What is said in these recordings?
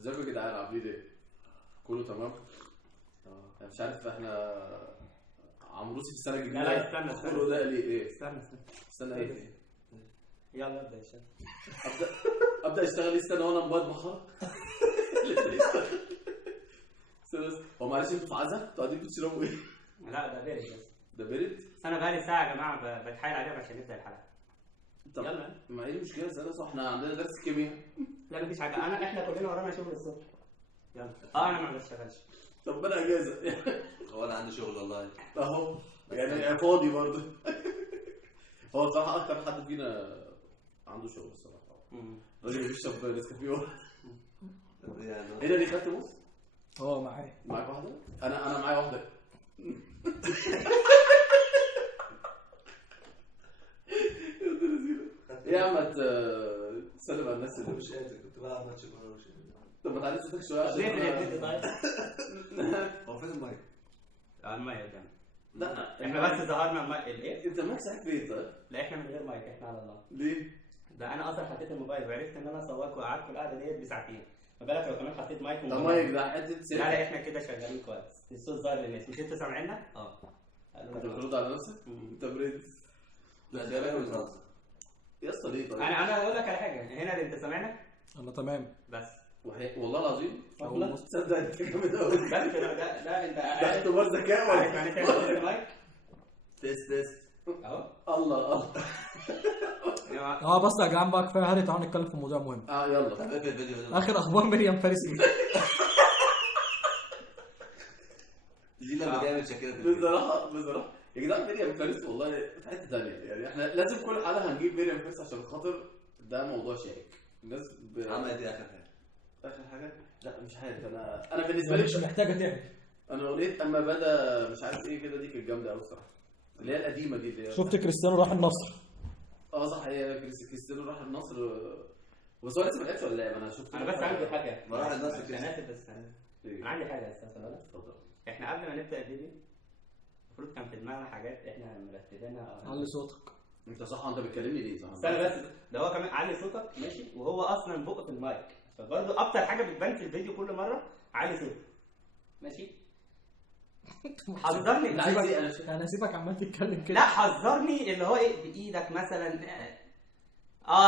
ازيكم يا جدعان عاملين ايه؟ كله تمام؟ انا مش عارف احنا عمروسي في السنه الجديده. لا استنى كله ده ليه ايه؟ استنى ايه؟ يلا ابدا يا شباب. ابدا اشتغل. استنى وانا مبيض بحر. استنى هو معلش انتوا في عزا؟ انتوا قاعدين بتشربوا ايه؟ لا ده بارد بس. ده برد؟ بس انا بقالي ساعه يا جماعه بتحايل عليهم عشان نبدا الحلقه. طب يلا. ما ايه المشكله؟ استنى صح احنا عندنا درس كيمياء. لا مفيش حاجه، احنا كلنا ورانا شغل الصبح. يلا. انا ما بشتغلش. طب انا اجازه. هو انا عندي شغل والله اهو يعني فاضي برضه. هو الصراحه اكتر حد فينا عنده شغل الصراحه. الراجل بيشرب نسكافيه. يعني ايه ده اللي خدت موس؟ معايا. معاك واحده؟ انا معايا واحده. ايه يا عم تسلم على الناس اللي مش قادر، كنت بلعب ماتش بره وش. طب ما تعلي صوتك شويه عشان ليه في طيب؟ هو فين المايك؟ المايك قدام. لا احنا بس ظهرنا المايك الايه؟ انت مايك صحيح فين طيب؟ لا احنا من غير مايك، احنا على الله. ليه؟ ده انا اصلا حطيت الموبايل وعرفت ان انا اصورك وقعدت في القعده ديت بساعتين. ما بالك لو كمان حطيت مايك ده مايك ده حته لا احنا كده شغالين كويس. الصوت ظاهر للناس، مش انت سامعنا؟ انت بترد على نفسك؟ انت برنس. لا ده بقى بتهزر يا اسطى ليه طيب؟ انا هقول لك على حاجه، هنا اللي انت سامعنا انا تمام. بس. والله العظيم والله تصدق انت جامد قوي. بس ده انت ده عارف اختبار ذكاء عارف ولا يعني تعمل المايك تيست اهو. الله بس يا جدعان بقى كفايه هري، تعالوا نتكلم في موضوع مهم. يلا. طب اقفل الفيديو اخر اخبار مريم فارس ايه؟ دي لما تعمل شكلها بصراحه يا جدعان مريم فارس والله في حته ثانيه. يعني احنا لازم كل حلقه هنجيب مريم فارس عشان خاطر ده موضوع شائك. الناس عملت ايه اخر حاجه؟ لا مش عارف. انا بالنسبه لي مش محتاجه تعمل. انا اغنيه اما بدا مش عارف ايه كده، دي كانت جامده قوي الصراحه، اللي هي القديمه دي اللي هي شفت كريستيانو راح النصر. صح، هي كريستيانو راح النصر. بس هو لسه ما لعبش ولا ايه؟ انا شفت. انا بس عندي حاجه. ما راح النصر كده. انا اسف بس انا عندي حاجه استاذ ولا؟ اتفضل. احنا قبل ما نبدا الفيديو المفروض كان في دماغنا حاجات احنا مرتبينها. علي صوتك. انت صح، انت بتكلمني ليه؟ صح استنى بس، ده هو كمان علي صوتك ماشي، وهو اصلا بقه في المايك، فبرضه اكتر حاجه بتبان في الفيديو كل مره علي صوتك ماشي. حذرني. انت عايز ايه؟ انا هسيبك عمال تتكلم كده. لا حذرني اللي هو ايه بايدك مثلا.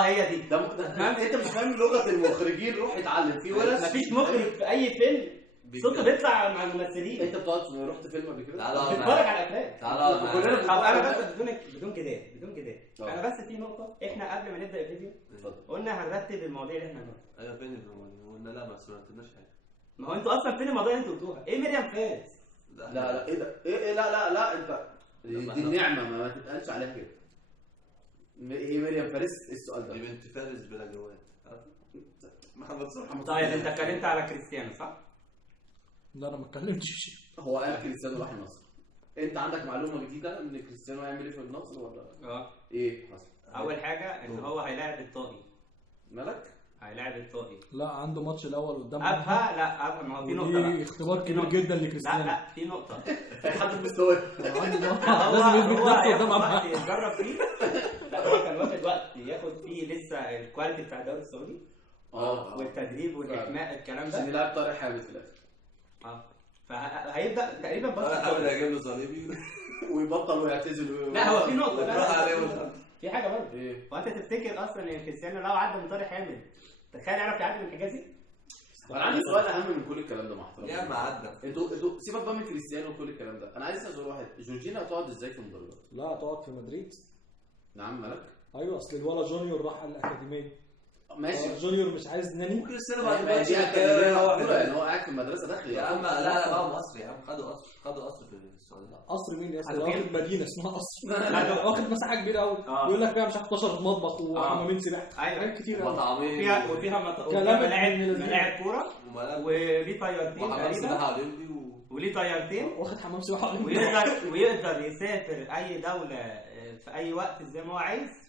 هي دي. فاهم؟ انت مش فاهم لغه المخرجين، روح اتعلم في ولا مفيش مخرج في اي فيلم صوته بيطلع مع الممثلين. انت بتقعد رحت فيلم قبل كده؟ بتتفرج على افلام. تعالى كلنا. طب انا بس بدون كده انا بس في نقطه، احنا قبل ما نبدا الفيديو قلنا هنرتب المواضيع اللي احنا هنقولها. ايوه فين قلنا لا ما رتبناش حاجه. ما هو انتوا اصلا فين المواضيع اللي انتوا قلتوها؟ ايه مريم فارس؟ لا ايه ده؟ ايه لا انت دي النعمه ما تتقالش عليها كده. هي مريم فارس. ايه السؤال ده؟ دي بنت فارس بلا جواد. محمد صلاح. طيب انت اتكلمت على كريستيانو صح؟ لا انا ما اتكلمتش. هو قال كريستيانو راح النصر. انت عندك معلومه جديده ان كريستيانو هيعمل ايه في النصر ولا؟ ايه حصل؟ اول حاجه ان هو هيلاعب الطائي. مالك؟ هيلاعب الطائي. لا عنده ماتش الاول قدام ابها. ما هو في نقطه بقى. اختبار كبير جدا لكريستيانو. لا في نقطه. حد مستواه. لازم يثبت نفسه قدام وقت يتجرب فيه. لا هو كان واخد وقت ياخد فيه لسه الكواليتي بتاع الدوري السعودي. والتدريب والاحماء الكلام ده. عشان يلعب طارق حامد في الاخر. فهيبدا تقريبا بس حاول اجيب له صليبي ويبطل ويعتزل. لا هو في نقطه. لا في حاجه برضه. ايه؟ وانت تفتكر اصلا ان كريستيانو لو عدى من طارق حامد تخيل يعرف يعدي من حجازي؟ انا عندي سؤال اهم من كل الكلام ده مع احترامي. يا عم عدى. انتوا سيبك بقى من كريستيانو وكل الكلام ده. انا عايز اسال سؤال واحد، جورجينا هتقعد ازاي في المدرجات؟ لا هتقعد في مدريد. نعم مالك؟ ايوه اصل الولا جونيور راح الاكاديميه. ماشي. جونيور مش عايز ناني. ممكن السنه بعد ما دي يعني هو قاعد في المدرسه داخل يا عم. لا هو مصري يا عم. خدوا قصر في السعوديه. قصر مين يا اسطى؟ واخد مدينه اسمها قصر. واخد مساحه كبيره قوي. بيقول لك فيها مش عارف 12 مطبخ وحمامين سباحه. حاجات كتير مطعمين وفيها ملاعب كوره وليه طيارتين تقريبا وليه طيارتين واخد حمام سباحه. ويقدر يسافر اي دوله في اي وقت زي ما هو عايز.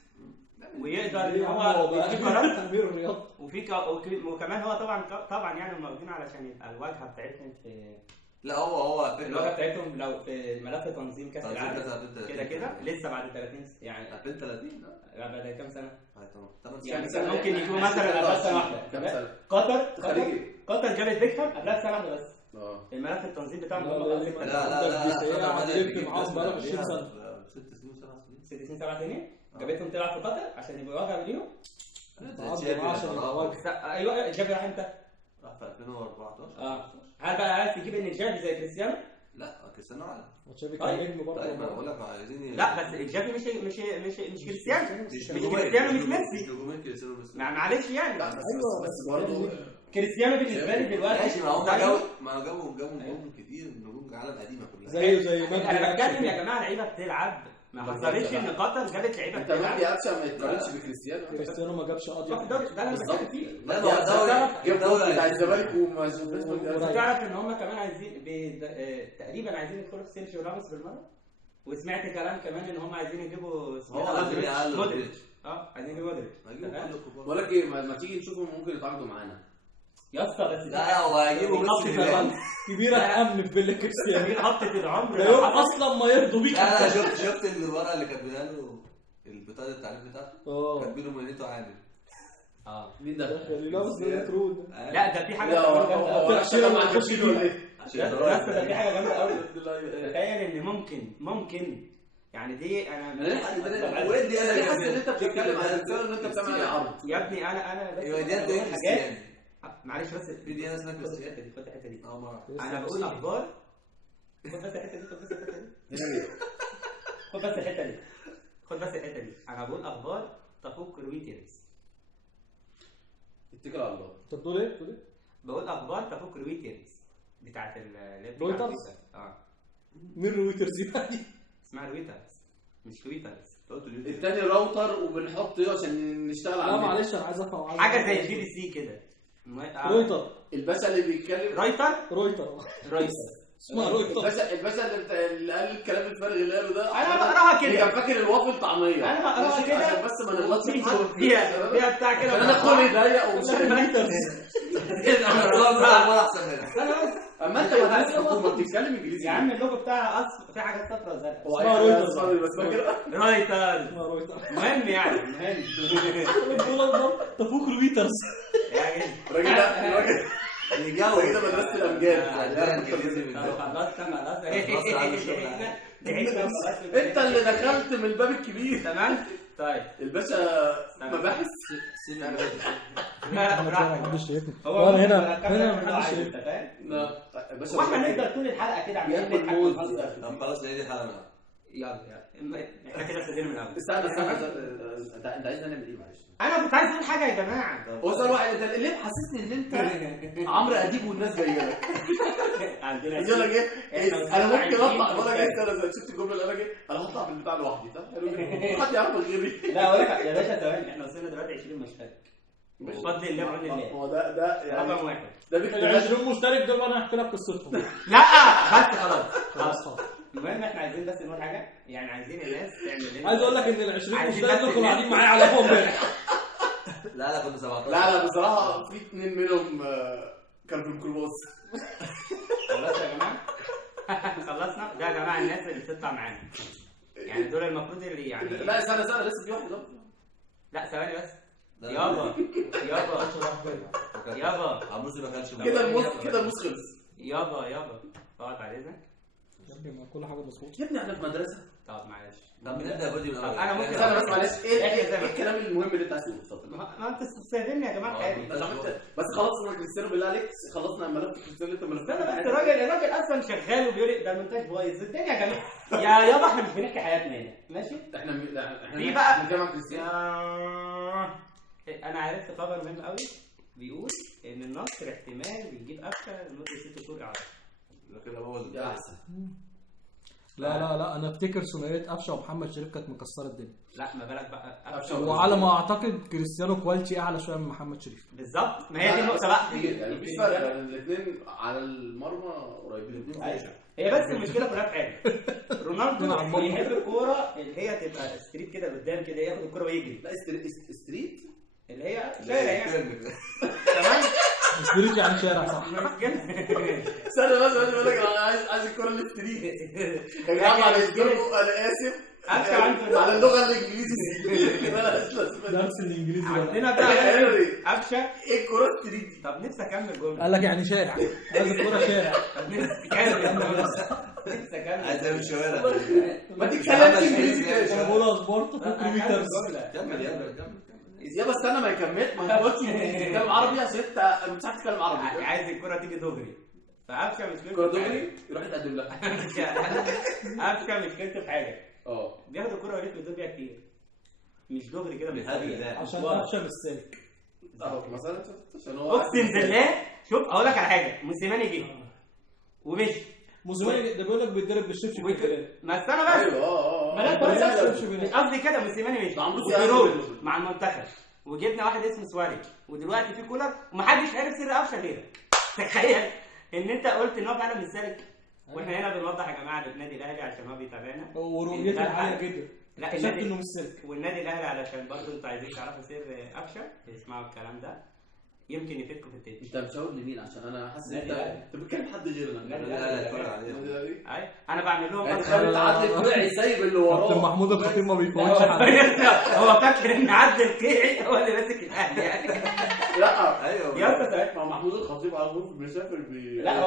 ويقدر ان هو في قرار تنمير الرياض. وكمان هو طبعا يعني موجودين علشان يبقى الواجهه بتاعتهم لا هو الواجهه بتاعتهم لو في ملف تنظيم كاس العالم كده لسه بعد 30 يعني 2030 لا بعد كام سنه؟ يعني ممكن يكون مثلا قبلها سنه واحده. كام سنه؟ قطر جابت بيكهام قبلها سنه واحده بس. الملف التنظيم بتاعهم لا عدلت معاهم بقى 20 سنه 6 سنين 7 سنين جابتهم تلعب في قطر عشان يبقوا واجهه ليهم. ايوه جافي راح امتى؟ راح في 2014. هل بقى عايز تجيب ان جافي زي كريستيانو؟ لا كريستيانو اعلى. وتشافي كان نجم برضه. طيب انا بقول لك عايزين لا بس جافي مش كريستيانو مش ميسي. معلش يعني. بس برضه كريستيانو بالنسبه لي دلوقتي ماشي. ما هو جابوا نجوم كتير، نجوم العالم قديمه كلها زي ما انا بتكلم يا جماعه لعيبه بتلعب. ما حصلش ان قطر جابت لعيبه انت مهدي قفشه ما يتقارنش بكريستيانو. كريستيانو ما جابش قضيه. ده اللي بتكلم فيه. لا ده الدوري بتاع الزمالك وما شفناش. تعرف ان هم كمان عايزين تقريبا عايزين يدخلوا في سيرجيو راموس بالمره. وسمعت كلام كمان ان هم عايزين يجيبوا مودريتش. عايزين يجيبوا مودريتش. بقول لك ايه، ما تيجي نشوفهم ممكن يتعاقدوا معانا يا اسطى. بس لا هو هيجيبوا ميسي كبيره امن في بالله كريستيانو. كبير حطت العمر ده يوم اصلا ما يرضوا بيك. لا شفت الورقه اللي كاتبينها له البطاقه التعريف بتاعته كاتبين له مهنته عامل. مين ده؟ لا ده في حاجه تأشيرة ما تخش فيها. ده في حاجه جامده قوي. تخيل ان ممكن يعني دي انا ودي انا حاسس ان انت بتتكلم عن الانسان ان انت بتعمل عليه عرض. يا ابني انا دي حاجات معلش بس دي انا اسمها كريستيانو. خد الحته دي انا بقول اخبار. خد بس الحته دي انا بقول اخبار تفوق رويترز. اتكل على الله. انت بتقول ايه؟ بقول اخبار تفوق رويترز بتاعت رويترز. مين رويترز يعني؟ اسمها رويترز مش رويترز. الثاني راوتر وبنحط عشان نشتغل على. لا معلش انا عايز افهم حاجه زي الجي بي سي كده. رويتر. الباشا اللي بيتكلم رويتر اسمها رويتر. الباشا اللي قال الكلام الفارغ اللي قاله ده انا بقراها كده. كان فاكر الوافل طعميه. انا بقراها كده عشان بس ما نغلطش فيها بتاع كده. انا خلقي ضيق ومش اما انت ما تدرس حكومه بتتكلم انجليزي يا عم. اللوجو بتاعها في حاجات صفرا وزرقاء. اسمها رويتر بس فاكر رويتر. المهم يعني تفوق رويترز يعني الراجل يجاوب كده مدرسه الامجاد. انت اللي دخلت من الباب الكبير. تمام. طيب الباشا مباحث هو انا هنا محدش شايفني. الباشا واحنا نقدر طول الحلقه كده عمالين نضحك. طب خلاص نعيد الحلقه. يلا احنا كده ابتدينا من الاول. استنى انت عايزنا نعمل ايه معلش؟ انا كنت عايز اقول حاجه يا جماعه. هو سؤال واحد، انت ليه محسسني ان انت عمرو اديب والناس جايه لك؟ عندنا يلا جه انا ممكن اطلع ولا جاي. انا شفت الجمله اللي انا جاي انا هطلع بالبتاع لوحدي. طب حلو جدا. حد يعرف غيري. لا اقول لك يا باشا ثواني. احنا وصلنا دلوقتي 20 مشترك بفضل الله وعون الله. هو ده يعني رقم واحد. ده ال 20 مشترك دول انا هحكي لك قصتهم. لا بس خلاص. المهم احنا عايزين بس نقول حاجه. يعني عايزين الناس تعمل لنا. عايز اقول لك ان ال 20 مشترك دول كانوا قاعدين معايا على فوق امبارح. لا كنا 17. لا بصراحه في 2 منهم كانوا في الميكروباص. خلاص يا جماعه خلصنا. ده يا جماعه الناس اللي بتطلع معانا يعني دول المفروض اللي يعني. لا استنى لسه في واحد. لا ثواني بس. يابا عمروسي ما كانش كده الموس خلص. يابا اقعد على اذنك يا ابني ما كل حاجه مظبوطه يا ابني احنا في مدرسه. طب معلش. طب نبدا فيديو من الاول. انا ممكن استنى بس معلش. ايه الكلام المهم اللي انت عايز تقوله؟ ما انت تستهدني يا جماعه حالي. بس خلصنا كريستيانو بالله عليك. خلصنا ملف كريستيانو اللي انت ملفته. استنى بس. الراجل اصلا شغال وبيقول ده المونتاج بايظ. الدنيا يا جماعه يابا احنا مش بنحكي حياتنا هنا ماشي. احنا في بقى بنتكلم عن كريستيانو. انا عرفت خبر مهم قوي بيقول ان النصر احتمال يجيب قفشه لمده 6 شهور اعاره. كده بوظ احسن. لا انا افتكر ثنائيه قفشه ومحمد شريف كانت مكسره الدنيا. لا ما بالك بقى قفشه. وعلى ما اعتقد كريستيانو كواليتي اعلى شويه من محمد شريف. بالظبط. ما هي دي النقطه بقى. يعني مفيش فرق الاثنين على المرمى قريبين الاثنين. هي بس المشكله كلها في حاجه. رونالدو بيحب الكوره اللي هي تبقى ستريت كده قدام كده ياخد الكوره ويجري. لا ستريت اللي هي شارع يعني. تمام. ستريت يعني شارع صح. استنى بس اقول لك انا عايز الكوره اللي ستريت يا جماعه. معلش انا اسف على اللغه الانجليزيه. درس الانجليزي عندنا بقى قفشه ايه الكوره ستريت دي؟ طب نفسي اكمل جمله. قال لك يعني شارع، عايز الكوره شارع. طب نفسي اكمل عايز اعمل شوارع. ما تتكلمش انجليزي كده. انا بقول اخبار كمبيوتر. كمل يلا كمل. يا بس انا ما يكمل ما تقولش تتكلم عربي عشان انت مش عارف تتكلم عربي. عايز الكوره تيجي دغري. فقفشه مش الكوره دغري يروح يتقدم لها. قفشه مشكلته في حاجه. بياخد الكوره ويلف يدور بيها كتير. مش دغري كده بالسريع عشان قفشه مش سالك. مثلا عشان هو اقسم بالله. شوف اقول لك على حاجه. موسيماني جه ومشي. موسيماني ده بيقول لك بيتضرب بالشبشب كده. ما استنى بس. ايوه مش قصدي كده. موسيماني مشي مع المنتخب وجبنا واحد اسمه سواري ودلوقتي في كولر ومحدش عارف سر قفشه غيرك. تخيل ان انت قلت ان هو فعلا مش سالك. واحنا هنا بنوضح يا جماعه للنادي الاهلي عشان هو بيتابعنا ورؤيته عاليه جدا. لا اكتشفت انه مش سالك. والنادي الاهلي علشان برضه انتوا عايزين تعرفوا سر قفشه اسمعوا الكلام ده يمكن يفيدكم في التيتش. انت مشاور لمين؟ عشان انا حاسس ان انت بتتكلم حد غيرنا. لا انا بعمل لهم خالد عادل كيعي سايب اللي وراه. كابتن محمود الخطيب ما بيفوتش حد. هو فاكر ان عادل كيعي هو اللي ماسك الاهلي يعني. لا ايوه يا اسطى ساعتها مع محمود الخطيب على طول بيسافر لا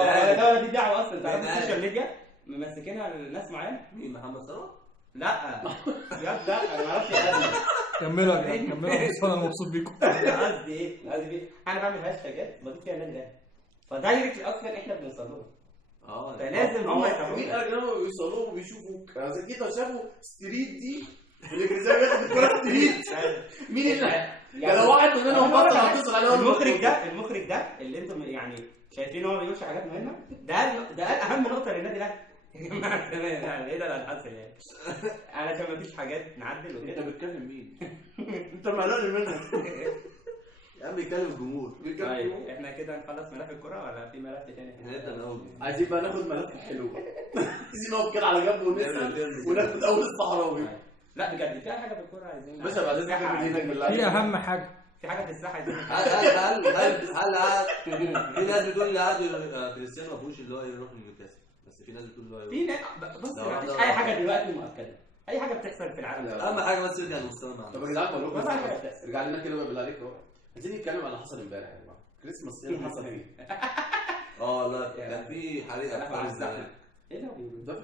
هو دي دعوه اصلا. تعرف السوشيال ميديا ممسكينها للناس معايا. مين محمد صلاح؟ لا بجد لا انا ما اعرفش ادنى. كملوا يا جماعه كملوا بس انا مبسوط بيكم. قصدي ايه انا بعمل هاشتاجات بضيف فيها النادي الاهلي فدايركت اصلا احنا بنوصل لهم. فلازم هم يفهموا. مين قال انهم بيوصلوا وبيشوفوك؟ اذا كده شافوا ستريت دي الانجليزيه بياخد الكوره ستريت. مين اللي لو واحد منهم بطل هتصل عليه. المخرج ده اللي انتم يعني شايفين هو ما بيقولش حاجات مهمه. ده اهم نقطه للنادي الاهلي. يا جماعه تمام ايه ده اللي هتحصل يعني علشان ما فيش حاجات نعدل وكده. انت بتكلم مين؟ انت مالك منك يا عم بيتكلم الجمهور. طيب احنا كده نخلص ملف الكرة ولا في ملف تاني؟ نبدا نقول عايزين بقى ناخد ملف حلو. عايزين نقف كده على جنب ونسال وناخد اول الصحراوي. لا بجد في حاجه في الكوره عايزين باشا بعد اذنك مدينك بالله. في اهم حاجه في حاجه في الساحه عايزين. هل في ناس بتقول لي عادي كريستيانو ما فيهوش اللي هو يروح لنيوكاسل بس في ناس بتقول اللي هو في ناس بص ما فيش اي حاجه دلوقتي مؤكده. اي حاجه بتحصل في العالم اهم حاجه بس يرجع للمستوى معانا. طب يا جدعان بقول لكم ارجع لنا كده بقى بالله عليك اهو. عايزين نتكلم على اللي حصل امبارح يا جماعه. كريسماس ايه اللي حصل فيه؟ لا كان في حريقه في الزمالك. ايه ده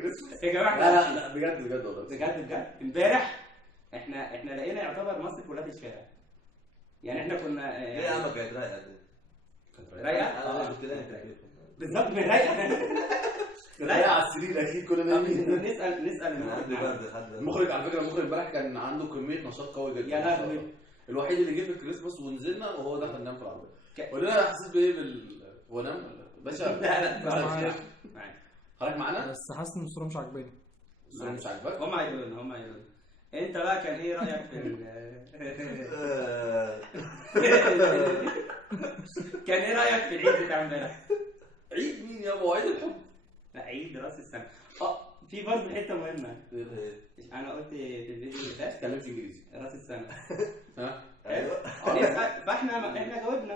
كريسماس يا جماعه؟ لا بجد والله بجد امبارح احنا لقينا يعتبر مصر ولاد الشارع. يعني احنا كنا ايه يا عم كانت رايقه دي. رايقه؟ انا كنت رايقه بالظبط من رايقه. رايقه على السرير اكيد كنا نايمين. نسال المخرج على فكره المخرج امبارح كان عنده كميه نشاط قوي جدا. يا لهوي الوحيد اللي جه في الكريسماس ونزلنا وهو دخل نام في العربيه. قول لنا حسيت بايه هو نام باشا؟ لا حضرتك معانا؟ بس حاسس ان الصوره مش عاجباني. الصوره مش عاجباك؟ هم هيقولوا انت بقى كان ايه رايك في كان ايه رايك في العيد بتاع امبارح؟ عيد مين يا ابو؟ عيد الحب. لا عيد راس السنه. في برضه حته مهمه. انا قلت في الفيديو اللي فات اتكلمش انجليزي. راس السنه. ها ايوه. فاحنا جاوبنا.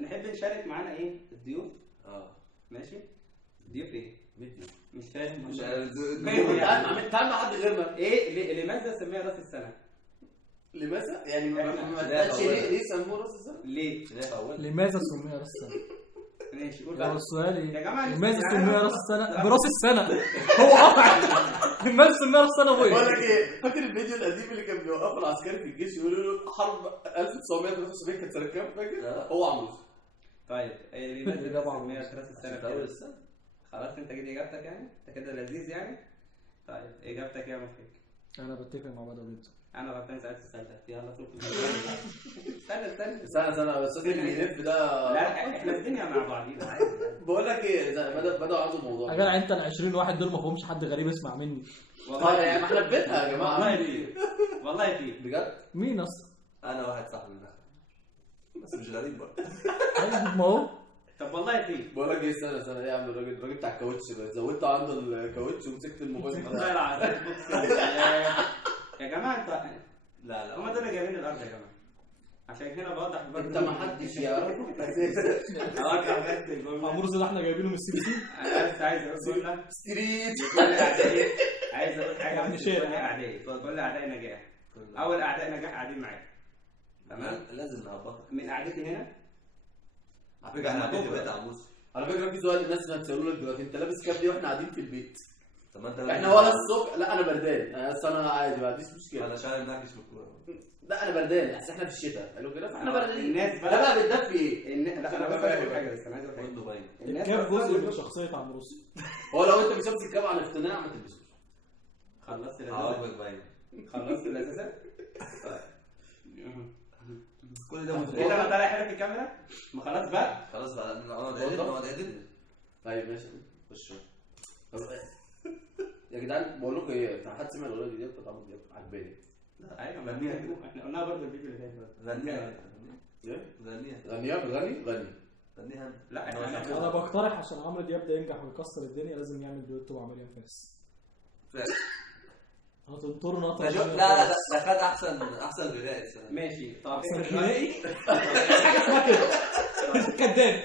نحب نشارك معانا ايه الضيوف. ماشي. ضيوف ايه؟ مش فاهم. مش عارف. تعال مع حد غيرنا. ايه لماذا سميها راس السنه؟ لماذا؟ يعني ما تقولش ليه سموه راس السنه؟ ليه؟ لماذا سميها راس السنه؟ ماشي قول بقى. السؤال يا جماعه لماذا سميها راس السنه؟ براس السنه. هو لماذا سميها راس السنه؟ بقول لك ايه، فاكر الفيديو القديم اللي كان بيوقفوا العسكري في الجيش يقولوا له حرب 1973 كانت سنه كام؟ فاكر؟ هو عمرو. طيب لماذا سميها راس السنه في اول السنه؟ خلاص انت جبت اجابتك يعني؟ انت كده لذيذ يعني؟ طيب اجابتك يا مفيد. انا بتفق مع بعض جدا. انا غلطان سالت السؤال ده. يلا شوف. استنى بس اللي بيلف ده. لا احنا الدنيا مع بعضينا عادي. بقول لك ايه بدأوا عنده الموضوع. يا جدع انت ال 20 واحد دول ما فيهمش حد غريب اسمع مني. والله يعني ما احنا في بيتها يا جماعه. والله في بجد. مين اصلا؟ انا واحد صاحبي بس مش غريب بقى. ما هو طب والله في. بقول لك ايه استنى ايه يا عم الراجل بتاع الكاوتش زودت عنده الكاوتش ومسكت الموبايل والله العظيم يا جماعه انتوا لا هم دول جايبين الارض يا جماعه. عشان كده بوضح انت ما حدش يعرفه اساسا. اوضح بس الجمله. عمرو ده احنا جايبينه من السي سي. بس عايز اقول جمله ستريت. عايز اقول حاجه يعني بس شيء. كل اعدائي كل اعداء نجاح. اول اعداء نجاح قاعدين معاك. تمام. لازم نهبطك من قعدتي هنا على فكره. احنا قاعدين في بيت عبوس. على فكره في سؤال الناس هتسالوا لك دلوقتي، انت لابس كاب ليه واحنا قاعدين في البيت؟ طب ما انت احنا ولا الصبح. لا انا بردان، بس انا عادي ما عنديش مشكله. انا شايل ناكش في الكوره. لا انا بردان، بس احنا في الشتاء قالوا كده فاحنا بردانين. الناس لا بقى بتدفي ايه؟ لا انا بس عايز اقول حاجه بس انا عايز اقول حاجه. ويندو باين. الكاب جزء من شخصيه عمرو. هو لو انت مش لابس الكاب عن اقتناع ما تلبسوش. خلصت عواقبك باين. خلصت الاساسات. كل ده كده انا طالع حلو في الكاميرا. ما خلاص بقى. خلاص بقى نقعد قاعدين. طيب ماشي خش. يا جدعان بقول لكم ايه، انت حد سمع الاغنيه دي بتاعت عمرو دياب عجباني. ايوه غنيها كده، احنا قلناها برضه الفيديو اللي فات. غنيها. ايه؟ غنيها. غنيها بتغني؟ غني. غنيها. لا انا بقترح عشان عمرو دياب ده ينجح ويكسر الدنيا لازم يعمل دويتو مع مريم فارس. هتنطر نطر. لا ده خد احسن غنائي السنه. ماشي. طب احسن غنائي حاجه اسمها كده كداب.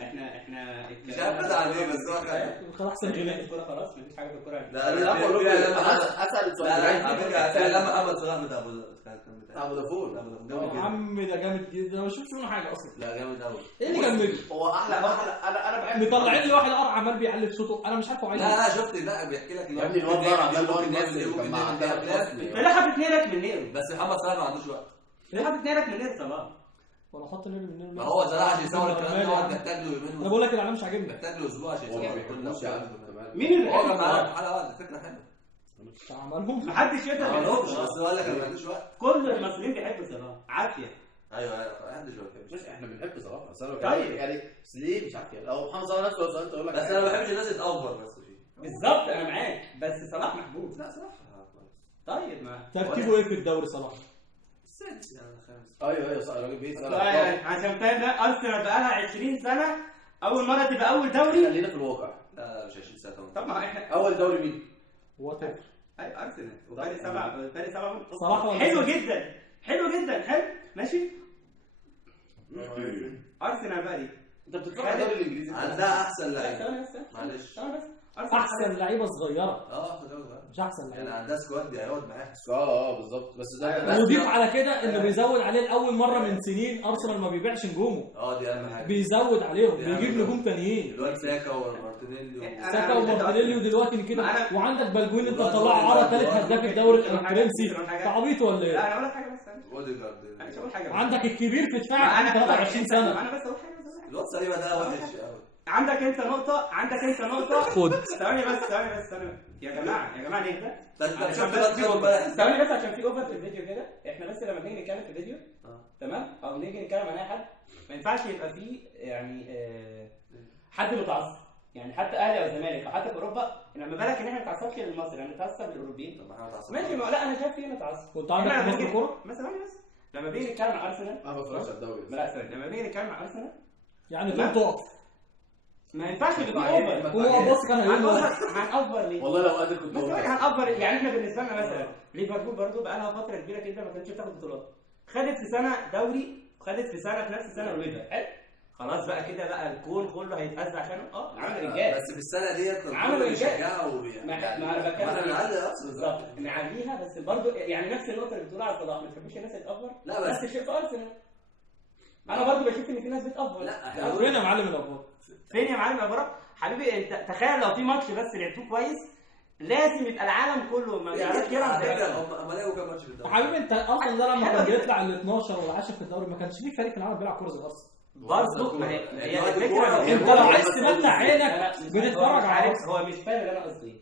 احنا مش عارف ازعل ليه بس هو خد احسن غنائي. الكوره خلاص مفيش حاجه في الكوره. لا بقول لكم اسال السؤال لا لما محمد صلاح بتاع ابو دافور. يا عم ده جامد جدا، ما شفتش منه حاجه اصلا. لا جامد قوي. ايه اللي جامد؟ هو احلى انا بحب مطلعين لي واحد قرع عمال بيعلي في صوته، انا مش عارف هو عايز لا شفت لا بيحكي لك يا ابني الواد ضرع ده اللي هو ممكن نعمل ايه ممكن نعمل انت ليه حاطط نيرك من نيرو؟ بس محمد صلاح ما عندوش وقت. ليه حاطط نيرك من نير صلاح؟ ولا حط نيرو من نيرو. ما هو صلاح عشان يصور الكلام ده هو محتاج له يومين. انا بقول لك الاعلام مش عاجبني. محتاج له اسبوع عشان هو ما يصور بيحبوش يا عم. مين اللي هو كان بيحب معاه صلاح؟ حلقه واحده فكره حلوه. عملهم محدش يقدر ما يحب عملهمش صلاح. بس هو قال لك انا ما عنديش وقت. كل المصريين بيحبوا صلاح عافيه. ايوه ما حدش بيحبش. مش احنا بنحب صلاح بس انا طيب. يعني بس ليه مش عارف يعني لو محمد صلاح نفسه لو سالت اقول لك بس انا ما بحبش الناس تتأفور بس فيه. بالظبط انا معاك بس صلاح محبوب. لا صلاح كويس. طيب ما ترتيبه ايه في الدوري صلاح؟ السادس يعني الخامس. ايوه صح الراجل بيسال عشان فاهم ده ارسنال بقالها 20 سنه اول مره تبقى اول دوري. خلينا في الواقع. لا مش 20 سنه طبعا. طب ما احنا اول دوري مين؟ وات اي ارسنال وفارق 7 فارق 7 صلاح ولا حلو صلاح؟ جدا حلو ماشي. ارسنال بقى دي انت بتتفرج على الدوري الانجليزي؟ عندها احسن لعيبه. ثواني بس معلش. ثواني بس احسن لعيبه صغيره احسن لعيبه مش احسن يعني لعيبه. عندها سكواد هيقعد معاها. بالظبط بس ده بس وضيف على كده انه بيزود عليه لاول مره من سنين ارسنال ما بيبيعش نجومه. دي اهم حاجه. بيزود عليهم دي بيجيب أهم نجوم تانيين. الواد ساكا ومارتينيلي ساكا ومارتينيلي ودلوقتي كده وعندك بالجوين انت الواد مطلعه ده عرى ثالث هداف الدوري الفرنسي. أنت عبيط ولا لا ايه؟ انا اقول لك حاجه بس اوديجارد. انا مش هقول حاجه عندك الكبير في دفاعك عنده 23 سنه. انا بس اقول حاجه الواد سليمه ده وحش قوي. عندك انت نقطه خد ثواني بس يا جماعه نهدى. طب شفت ثواني بس عشان في اوفر في الفيديو كده. احنا بس لما نيجي نتكلم في الفيديو تمام او نيجي نتكلم عن اي حد ما ينفعش يبقى فيه يعني حد متعصب يعني حتى اهلي او زمالك او حتى في اوروبا. لما بالك ان احنا ما نتعصبش للمصري يعني نتعصب للاوروبيين. طب احنا متعصبين ماشي لا انا شايف فيه نتعصب. كنت عندك في مصر كوره مثلا بس لما بيجي نتكلم عن ارسنال ما بفرجش على الدوري. لا ثواني لما بيجي نتكلم عن ارسنال يعني تقوم تقف. ما ينفعش يبقى فيه اوفر. هو بص كان هيقول هنأفر ليه؟ والله لو قادر كنت بس هنأفر يعني احنا بالنسبه لنا مثلا ليفربول برضو بقى لها فتره كبيره جدا ما كانتش بتاخد بطولات. خدت في سنه دوري خدت في سنه في نفس السنه الويفا. حلو خلاص بقى كده بقى الكون كله هيتأذى عشان عمل انجاز. بس في السنه ديت عمل انجاز. ما انا بتكلم احنا نعلي اصلا بالظبط نعليها بس برضو يعني نفس النقطه اللي بتقولها على صلاح ما تحبش الناس تتأفر. لا بس نفس الشيء في ارسنال. انا برضو بشوف ان في ناس بتأفر. لا فين يا معلم الابواب؟ فين يا معلم الابراج؟ حبيبي انت تخيل لو في ماتش بس لعبتوه كويس لازم يبقى العالم كله ما بيعرفش يلعب زي هم لقوا كام ماتش في الدوري. حبيبي انت اصلا ده لما كان بيطلع ال 12 ولا 10 في الدوري ما كانش فيه فريق في العالم بيلعب كوره زي ارسنال. برضه ما هي الفكره انت لو عايز تمتع عينك بتتفرج على عارف هو مش فاهم اللي انا قصدي ايه.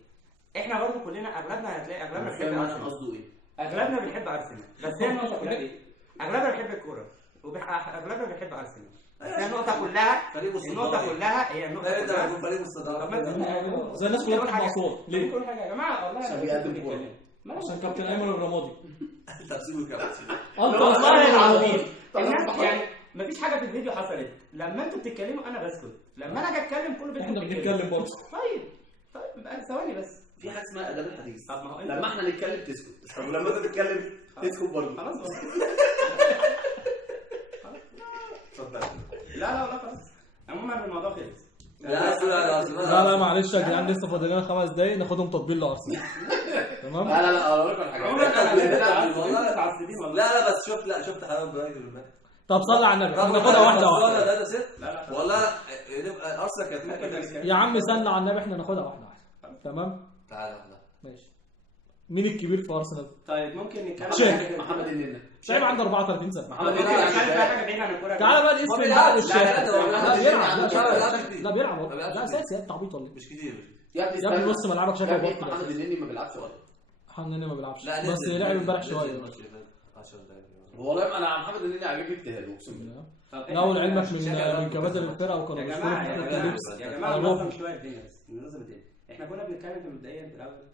احنا برضه كلنا اغلبنا هتلاقي اغلبنا بنحب ارسنال. قصده ايه؟ اغلبنا بنحب ارسنال بس هي النقطه كلها ايه؟ اغلبنا بنحب الكوره واغلبنا بنحب ارسنال. هي النقطه كلها هي النقطه كلها ده فريق الصدارة. زي الناس كلها بتحب اصوات ليه؟ كل حاجه يا جماعه والله عشان بيقدم كوره. عشان كابتن ايمن الرمادي. تفسيره الكابتن. والله العظيم الناس يعني مفيش حاجه في الفيديو حصلت. لما انتوا بتتكلموا انا بسكت. لما انا اجي اتكلم كله احنا بنتكلم برضه. طيب بقى ثواني بس في حاجه اسمها اداب الحديث. طب ما هو لما احنا نتكلم تسكت، طب ولما انت تتكلم تسكت برضه. خلاص اتفضل. لا خلاص عموما الموضوع خلص. لا معلش يا جدعان لسه فاضل لنا 5 دقايق ناخدهم تطبيل لارسنال. تمام. لا اقول لك على حاجه. لا بس شفت حلاوه برايفل. طب صلي على النبي ناخدها واحده واحده. لا والله يبقى ارسنال كانت يا عم استنى على النبي احنا ناخدها واحده واحده. تمام تعالى ماشي. مين الكبير في ارسنال؟ طيب ممكن نتكلم عن محمد النني. شايف عنده 34 سنه. محمد النني حاجه بعيده عن الكوره. تعالى بقى الاسم بقى للشارع. لا بيلعب بيلعب لا اساسي انت عبيط ولا مش كتير يا ابني نص ملعبك شكله بطل. محمد النني ما بيلعبش ولا محمد النني ما بيلعبش بس لعب امبارح شويه. والله انا محمد النني عجبني اجتهاده اقسم بالله. الاول علمك من كباتن الفرقه وكانوا يا جماعه ننظم شويه الدنيا بس ننظم الدنيا. احنا كنا بنتكلم في مبدئيا في الاول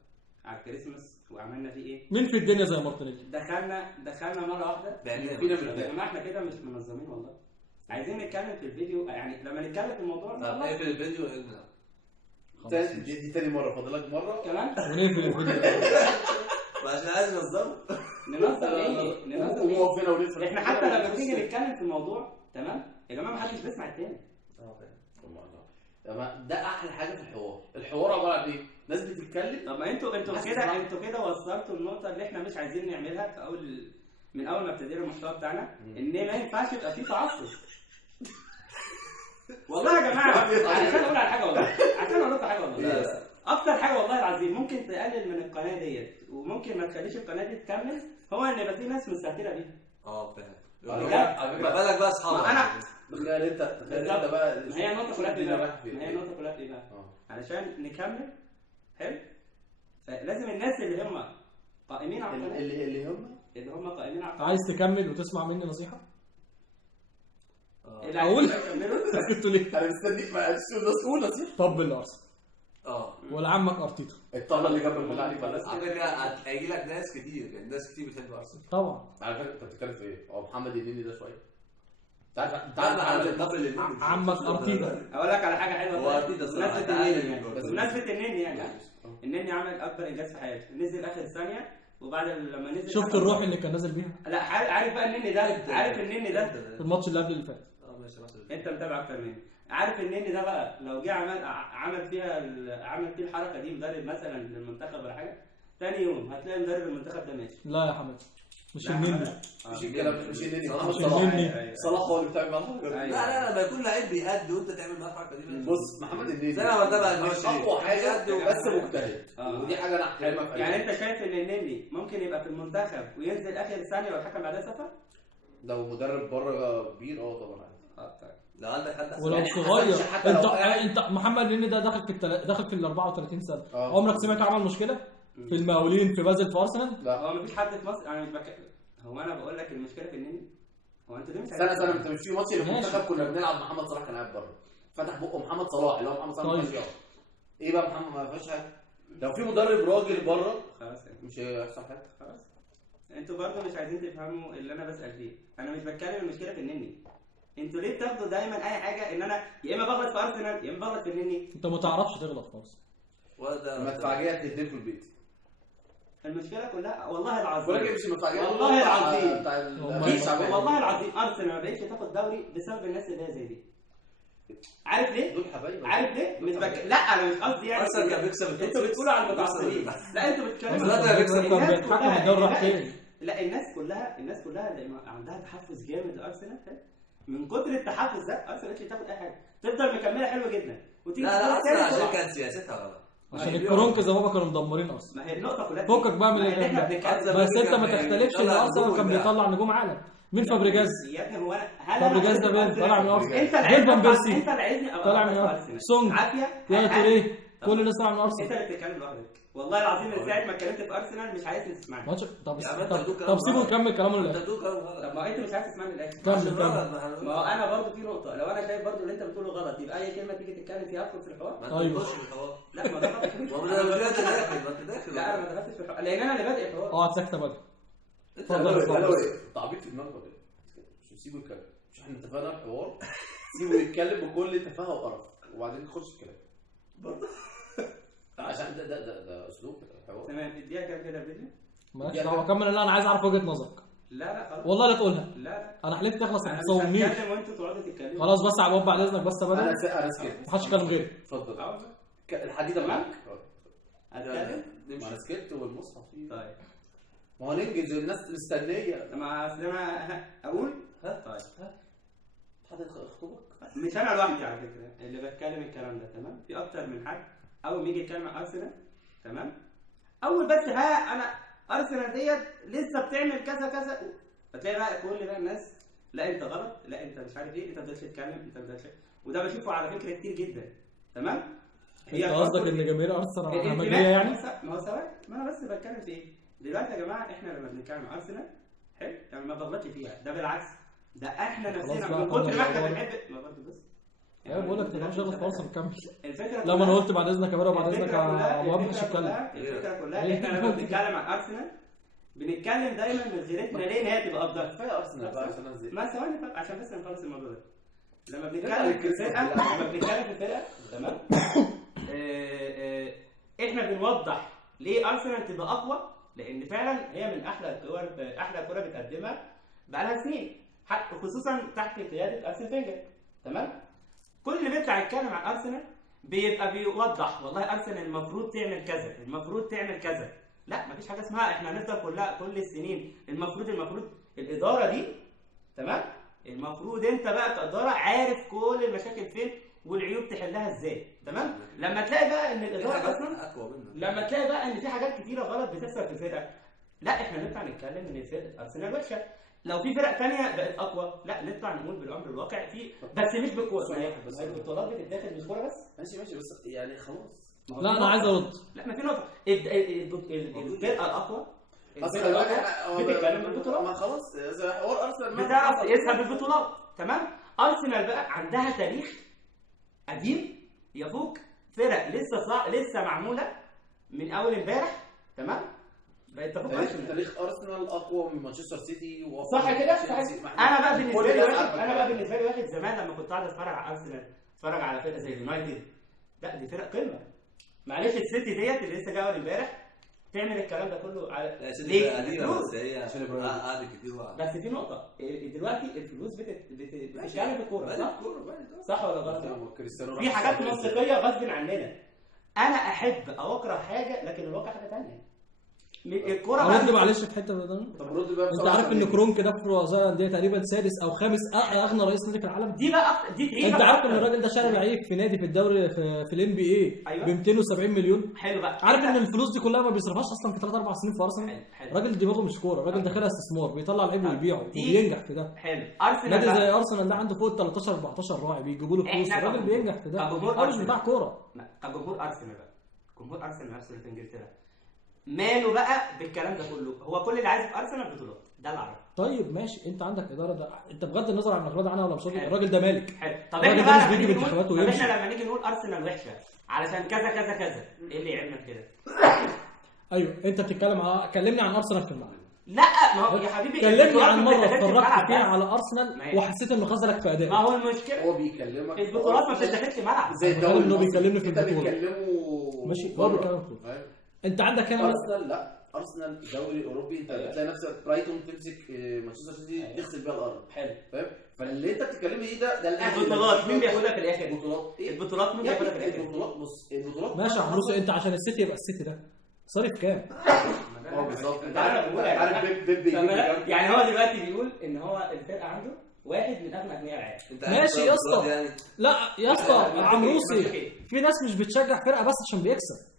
على الكريسماس وعملنا فيه ايه؟ مين في الدنيا زي مارتينيلي؟ دخلنا مره واحده فينا يا جماعه احنا كده مش منظمين والله. عايزين نتكلم في الفيديو يعني لما نتكلم في الموضوع طب اقفل الفيديو دي تاني مره فاضلك مره كمان ونقفل الفيديو عشان عايز ننظمه. ننظم ايه؟ ننظم وقفنا ولسه احنا حتى لما بنيجي نتكلم في الموضوع تمام يا جماعه ما حدش بيسمع التاني. ده احلى حاجه في الحوار عباره عن ايه؟ ناس بتتكلم. طب ما انتوا كده وصلتوا النقطه اللي احنا مش عايزين نعملها في من اول ما ابتدينا المحتوى بتاعنا ان ما ينفعش يبقى فيه تعصب. والله يا جماعه عشان اقول على حاجه والله عشان اقول لكم حاجه والله اكتر حاجه والله العظيم ممكن تقلل من القناه ديت وممكن ما تخليش القناه دي تكمل هو ان يبقى في ناس مستهتره بيها. فاهم. ما بالك بقى اصحابك. انا تخيل انت بقى. ما هي النقطه كلها في ايه؟ علشان نكمل حلو فلازم الناس اللي هم قائمين على القناه اللي هم قائمين على القناه. عايز تكمل وتسمع مني نصيحه؟ اقول سكتوا ليه؟ انا مستنيك بقى تقول نصيحه. طب الارسنال ولعمك ارتيتا الطاقه اللي جنبك بالله عليك بلاش. على فكره هيجي لك ناس كتير يعني ناس كتير بتحب ارسنال طبعا. على فكره انت بتتكلم في ايه؟ هو محمد النني ده شويه انت عمك ارتيتا. اقول لك على حاجه حلوه. هو ارتيتا بمناسبه النني يعني النني عمل اكبر انجاز في حياته نزل اخر ثانيه وبعد لما نزل شفت الروح اللي كان نازل بيها؟ لا عارف بقى النني ده في الماتش اللي قبل اللي فات. انت متابع اكتر مني. عارف النني ده بقى لو جه عمل فيه الحركه دي مدرب مثلا للمنتخب ولا حاجه ثاني يوم هتلاقي مدرب المنتخب ده ماشي. لا يا حمد مش النني. مش الكلام مش النني محمد صلاح هو اللي بتعمل معاه. لا لما يكون لعيب بيأدي وانت تعمل معاه الحركه دي. بص محمد النني زي ما بتابع مش اقوى حاجه بس مجتهد ودي حاجه انا احترمها. يعني انت شايف ان النني ممكن يبقى في المنتخب وينزل اخر ثانيه والحكم بعدها سفر؟ لو مدرب بره كبير طبعا طيب لو عندك حد ولو صغير انت محمد النني ده داخل في ال 34 سنه. عمرك سمعت عمل مشكله في المقاولين في بازل في ارسنال؟ لا هو مفيش حد في مصر انا مش هو انا بقول لك المشكله في النني. هو انت ليه مش سنه انت مش في ماتش اللي في المنتخب كنا بنلعب محمد صلاح كان قاعد بره فتح بقه محمد صلاح اللي هو محمد صلاح مش يقف. ايه بقى محمد ما فيهاش حاجه. لو في مدرب راجل بره خلاص مش هيحصل حاجه. خلاص انتوا برضه مش عايزين تفهموا اللي انا بسال فيه. انا مش بتكلم المشكله في النني. انتوا ليه بتاخدوا دايما اي حاجه ان انا يا اما بغلط في ارسنال يا اما بغلط في النني. انت ما تعرفش تغلط خالص. المدفعيه هتديك في البيت. المشكله كلها والله العظيم ولكن مش المدفعيه والله العظيم والله العظيم ارسنال ما بقتش تاخد دوري بسبب الناس اللي هي زي دي. عارف ليه؟ دول حبايب. عارف ليه؟ لا انا مش قصدي يعني ارسنال كان بيكسب. انتوا بتقولوا على المتعصبين. لا انتوا بتتكلموا كان بيتحكم الدوري راح فين؟ لا الناس كلها اللي عندها تحفز جامد لارسنال من كتر التحفز ده ارسنال مش تاخد اي حاجه تفضل مكمله حلوه جدا وتيجي لا ارسنال عشان كان سياستها غلط عشان الكرونك زي ما كانوا مدمرين ارسنال. ما هي النقطه كلها فكك بقى من بس انت ما تختلفش ان ارسنال كان بيطلع نجوم عالم. مين فابريجاز؟ يا ابني هو فابريجاز ده مين؟ طالع من ارسنال. انت اللي عايزني طالع من ارسنال. سونج عافيه يا توريه كل الناس طالعه من ارسنال. انت اللي بتتكلم لوحدك والله العظيم من ساعه ما اتكلمت في ارسنال مش عايز تسمعني. طب سيبه يكمل كلامه للاخر. طب ما انت مش عايز تسمعني للاخر. ما هو انا برضه في نقطه لو انا شايف برضه اللي انت بتقوله غلط يبقى اي كلمه تيجي تتكلم فيها ادخل في الحوار. ايوه لا ما دخلتش في الحوار. لا انا ما دخلتش في الحوار لان انا اللي بادئ الحوار. اقعد ساكته بقى. اتفضل. تعبيط في دماغك ولا مش سيبه يتكلم. مش احنا اتفقنا الحوار سيبه يتكلم بكل تفاهه وقرف وبعدين نخش الكلام برضه. عشان ده اسلوب الحوار. تمام اديها كام كده فيديو. ماشي هو كمل. لا انا عايز اعرف وجهه نظرك. لا خلاص والله لا تقولها. لا انا حلفت تخلص ما انا مش تصومنيش. هتكلم وانتوا تقعدوا تتكلموا. خلاص بس عبود بعد اذنك بس بدل انا سكت. محدش يتكلم غيري. اتفضل. الحديده معاك. هتكلم؟ انا سكت والمصحف فيه. طيب ما هو ننجز الناس مستنيه. مع انا اقول طيب حد يخطبك؟ مش انا لوحدي على فكره اللي بتكلم الكلام ده، تمام؟ في اكتر من حد اول ما يجي يتكلم عن ارسنال، تمام؟ اول بس انا ارسنال ديت لسه بتعمل كذا كذا، فتلاقي بقى كل بقى الناس لا انت غلط، لا انت مش عارف ايه، انت ما تقدرش تتكلم، انت ما تقدرش. وده بشوفه على فكره كتير جدا، تمام؟ انت قصدك ان جماهير ارسنال همجيه يعني؟ ما هو سواء، ما انا بس بتكلم في ايه؟ دلوقتي يا جماعه احنا لما بنتكلم عن ارسنال حلو، يعني ما بغلطش فيها، ده بالعكس، ده احنا نفسنا من كتر ما احنا بنحب ما برضه بس ايوه بقول لك انت شغل فرصه مكمل. الفكره لا ما انا قلت بعد اذنك يا بابا بعد اذنك يا ابو مش هتكلم. الفكره كلها احنا لما بنتكلم عن ارسنال بنتكلم دايما من غيرتنا ليه ان هي تبقى افضل. كفايه ارسنال بقى عشان انزل. ما ثواني بقى عشان بس نخلص الموضوع ده. لما بنتكلم في الفرقه تمام، احنا بنوضح ليه ارسنال تبقى اقوى، لان فعلا هي من احلى كوره بتقدمها بقالها سنين، خصوصا تحت قياده ارسن فينجر، تمام؟ كل اللي بيطلع يتكلم عن ارسنال بيبقى بيوضح والله ارسنال المفروض تعمل كذا، المفروض تعمل كذا. لا مفيش حاجه اسمها احنا هنفضل كل السنين المفروض الاداره دي، تمام؟ المفروض انت بقى كاداره عارف كل المشاكل فين والعيوب تحلها ازاي، تمام؟ لما تلاقي بقى ان الاداره اصلا اقوى منك، لما تلاقي بقى ان في حاجات كتيره غلط بتحصل في الفرقه، لا احنا نطلع نتكلم ان فرقه ارسنال وحشه. لو في فرق ثانيه بقت اقوى، لا نطلع نقول بالامر الواقع في، بس مش بالكوره. بس البطولات بتتداخل بالكوره بس. ماشي بس يعني خلاص. لا انا عايز ارد. لا ما في نقطه، الفرقه الاقوى بتتكلم بالبطولات. ما خلاص حوار ارسنال بتعرف يسحب بالبطولات، تمام؟ ارسنال بقى عندها تاريخ قديم يفوق فرق لسه معموله من اول امبارح، تمام؟ بقت تفوق تاريخ ارسنال اقوى من مانشستر سيتي صح كده؟ انا بقى بالنسبه لي واحد زمان لما كنت قاعد اتفرج على ارسنال، اتفرج على فرقه زي اليونايتد، لا دي فرق قمه. معلش السيتي ديت اللي لسه جايه اول امبارح تعمل الكلام ده كله على ليه؟ بس هي عشان قعدت كتير بس في نقطه دلوقتي الفلوس بتشتغل بالكوره، صح ولا غلط؟ في حاجات منطقيه غصب عننا. انا احب او اكره حاجه لكن الواقع حاجه ثانيه. الكوره رد معلش في حته ده. طب رد بقى. انت عارف ان كرونك ده في رؤساء الانديه تقريبا سادس او خامس اغنى رئيس نادي في العالم؟ دي بقى دي انت عارف ان الراجل ده شاري لعيب في نادي في الدوري في الام بي اي ب 270 مليون؟ حلو بقى. عارف ان الفلوس دي كلها ما بيصرفهاش اصلا في 3 4 سنين في ارسنال؟ الراجل دماغه مش كوره، الراجل داخلها استثمار، بيطلع لعيب ويبيعه وبينجح في ده. حلو. ارسنال نادي زي ارسنال ده عنده فوق 13 14 راعي بيجيبوا له فلوس، الراجل بينجح في ده. هو مش بتاع كوره. كجمهور ارسنال بقى، جمهور ارسنال نفسه في انجلترا ماله بقى بالكلام ده كله؟ هو كل اللي عايزه في ارسنال بطولات، ده اللي اعرفه. طيب ماشي، انت عندك اداره، ده انت بغض النظر عن راضي عنها ولا مش راضي، الراجل ده مالك. حلو. طب احنا بقى لما نيجي نقول ارسنال وحشه علشان كذا كذا كذا، ايه اللي يعملنا كده؟ ايوه انت بتتكلم كلمني عن ارسنال في الملعب. لا ما هو يا حبيبي كلمني عن مره اتفرجت فيها على ارسنال وحسيت انه خذلك في اداء. ما هو المشكله هو بيكلمك البطولات ما بتتدخلش ملعب، زي الدوري انه بيكلمني في البطوله. ماشي هو بيتكلم. انت عندك هنا ارسنال، لا ارسنال دوري اوروبي، انت هتلاقي نفسك برايتون تمسك مانشستر سيتي تغسل بيها الارض. حلو فاهم؟ فاللي انت بتتكلمي ايه ده الاهلي. البطولات مين بياخدها في الاخر؟ البطولات ايه؟ البطولات مين بياخدها في الاخر؟ البطولات بص البطولات ماشي يا عمروسي، انت عشان السيتي يبقى السيتي ده صارف كام؟ بالظبط. انت عارف بيب يعني هو دلوقتي بيقول ان هو الفرقه عنده واحد من اغنى اغنياء العالم. ماشي يا اسطى، لا يا اسطى عمروسي، في ناس مش بتشجع فرقه بس عشان بيكسب.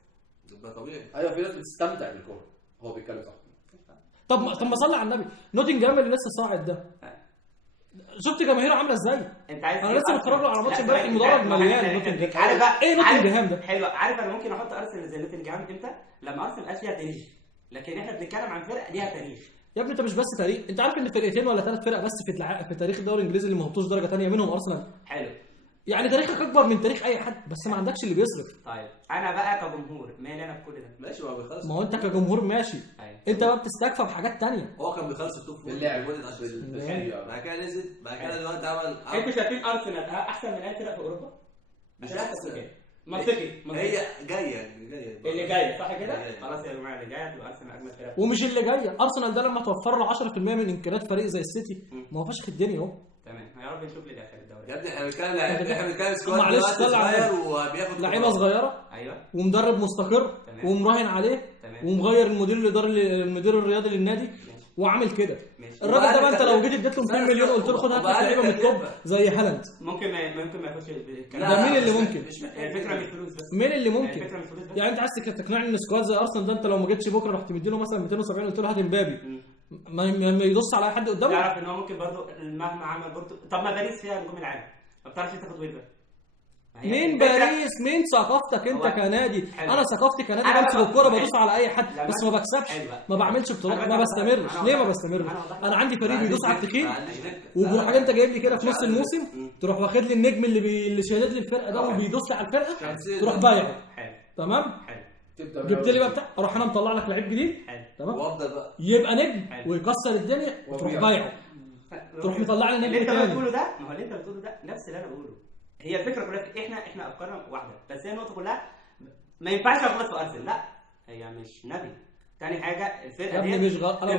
ده طبيعي. ايوه في ناس بتستمتع بالكوره. هو بيتكلم صح. طب ما صلي على النبي، نوتنجهام اللي لسه صاعد ده شفت جماهيره عامله ازاي؟ انت عايز انا لسه بتفرج على ماتش امبارح المدرج مليان نوتنجهام. عارف بقى ايه نوتنجهام ده؟ حلو. عارف انا ممكن احط ارسنال زي نوتنجهام امتى؟ لما ارسنال مبقاش ليها تاريخ، لكن احنا بنتكلم عن فرقه ليها تاريخ. يا ابني انت مش بس تاريخ، انت عارف ان فرقتين ولا 3 فرق بس في تاريخ الدوري الانجليزي اللي ما هبطوش درجه ثانيه منهم ارسنال. حلو. يعني تاريخك اكبر من تاريخ اي حد، بس ما عندكش اللي بيصرف. طيب انا بقى كجمهور مالي انا بكل ده؟ ماشي هو بيخلص. ما هو انت كجمهور ماشي. انت بقى بتستكفى بحاجات ثانيه. هو كان بيخلص التوب فور باللعب بعد كده نزل، بعد كده دلوقتي عمل. انتوا شايفين ارسنال احسن من اي فرقه في اوروبا؟ مش احسن. منطقي هي جايه اللي جايه صح كده. خلاص يا جماعه اللي جايه هتبقى ارسنال اجمل فرقه. ومش اللي جايه، ارسنال ده لما توفر له 10% من امكانيات فريق زي السيتي ما هو فشخ الدنيا اهو. تمام يا رب نشوف لي اخر الدوري يا ابني احنا بنتكلم سكواد معلش صغير وبياخد لعيبه صغيره ايوه ومدرب مستقر ومراهن عليه ومغير المدير الرياضي للنادي وعامل كده. الراجل ده بقى انت لو جيت اديت له 200 مليون قلت له خد هات لعيبه من التوب زي هالاند ممكن ما ياخدش ده مين اللي ممكن؟ الفكره مش فلوس بس. مين اللي ممكن؟ الفكره مش فلوس بس. يعني انت عايز تقنعني ان سكواد زي ارسنال ده انت لو ما جيتش بكره رحت مديله مثلا 270 قلت له هات امبابي ما يدوس على اي حد قدامه. تعرف ان هو ممكن برضه مهما عمل برضه. طب ما باريس فيها نجوم العالم ما بتعرفش تاخد ويفر. مين باريس؟ مين ثقافتك انت كنادي؟ انا ثقافتي كنادي بمسك الكوره بدوس على اي حد بس ما بكسبش ما بعملش بطولات ما بستمرش. ليه ما بستمرش؟ انا عندي فريق بيدوس على التخين وبروح حاجه انت جايب لي كده في نص الموسم تروح واخد لي النجم اللي شادد لي الفرقه ده وبيدوس لي على الفرقه تروح بايعه. تمام جبت لي بقى اروح انا مطلع لك لعيب جديد تمام وافضل بقى يبقى نجم ويكسر الدنيا وتروح بايعه تروح مطلع لي نجم اللي انت تاني. بتقوله ده ما هو اللي انت بتقوله ده نفس اللي انا بقوله. هي الفكره كلها احنا افكارنا واحده بس هي النقطه كلها ما ينفعش اغلط في ارسنال. لا هي مش نبي. تاني حاجه الفرقه دي مش غلط. انا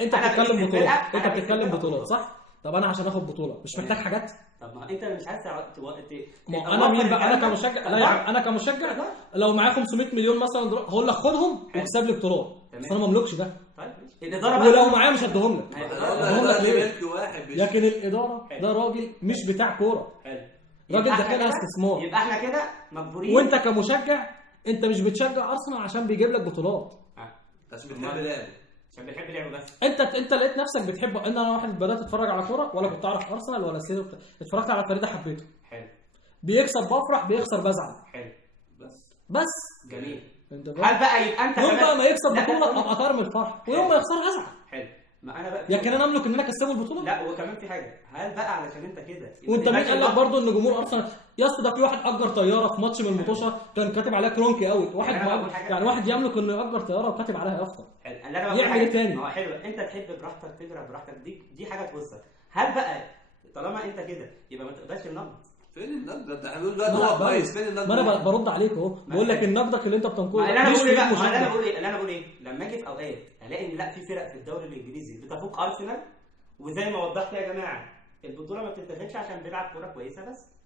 انت بتتكلم بطولات انت بتتكلم بطولات صح. طب انا عشان اخد بطوله مش محتاج حاجات. طب ما انت مش عايز انا مين بقى؟ انا كمشجع لا يعني انا كمشجع لو معايا 500 مليون مثلا هقول لك خدهم واكسب لي بطولات بس انا ما املكش ده. طيب الاداره ولو معايا مش هديهم لك. هديهم لك ليه؟ لكن الاداره ده راجل مش بتاع كوره راجل داخلها استثمار. يبقى احنا كده مجبورين. وانت كمشجع انت مش بتشجع ارسنال عشان بيجيب لك بطولات عشان بتحب لعبه عشان بتحب لعبه بس. انت لقيت نفسك بتحبه. انا واحد بدات اتفرج على كوره ولا كنت اعرف ارسنال ولا سيتي اتفرجت على الفريق ده حبيته. حلو بيكسب بفرح بيخسر بزعل. حلو بس جميل. انت هل بقى يبقى انت يوم بقى ما يكسب بطوله ابقى طار من الفرح ويوم ما يخسر ازعل. حلو ما انا بقى لكن انا املك ان انا اكسبه البطوله. لا وكمان في حاجه هل بقى علشان انت كده وانت مين قال لك برضه ان جمهور ارسنال يا اسطى ده في واحد اجر طياره في ماتش من المطوشه كان كاتب عليها كرونكي قوي واحد يعني واحد يملك انه ياجر طياره وكاتب عليها يافطه. يعمل ايه تاني؟ هو حلو انت تحب براحتك تجري براحتك دي حاجه تبصك. هل بقى طالما انت كده يبقى ما تقدرش النقد؟ فين النقد؟ ده احنا بنقول دلوقتي هو كويس. فين النقد؟ ما انا برد عليك اهو بقول لك النقدك اللي انت بتنقده انا بقول ايه بقى؟ انا بقول ايه لما اجي في اوقات الاقي ان لا في فرق في الدوري الانجليزي بتفوق ارسنال وزي ما وضحت يا جماعه البطوله ما بتتاخدش عشان بيلعب كوره كويسه بس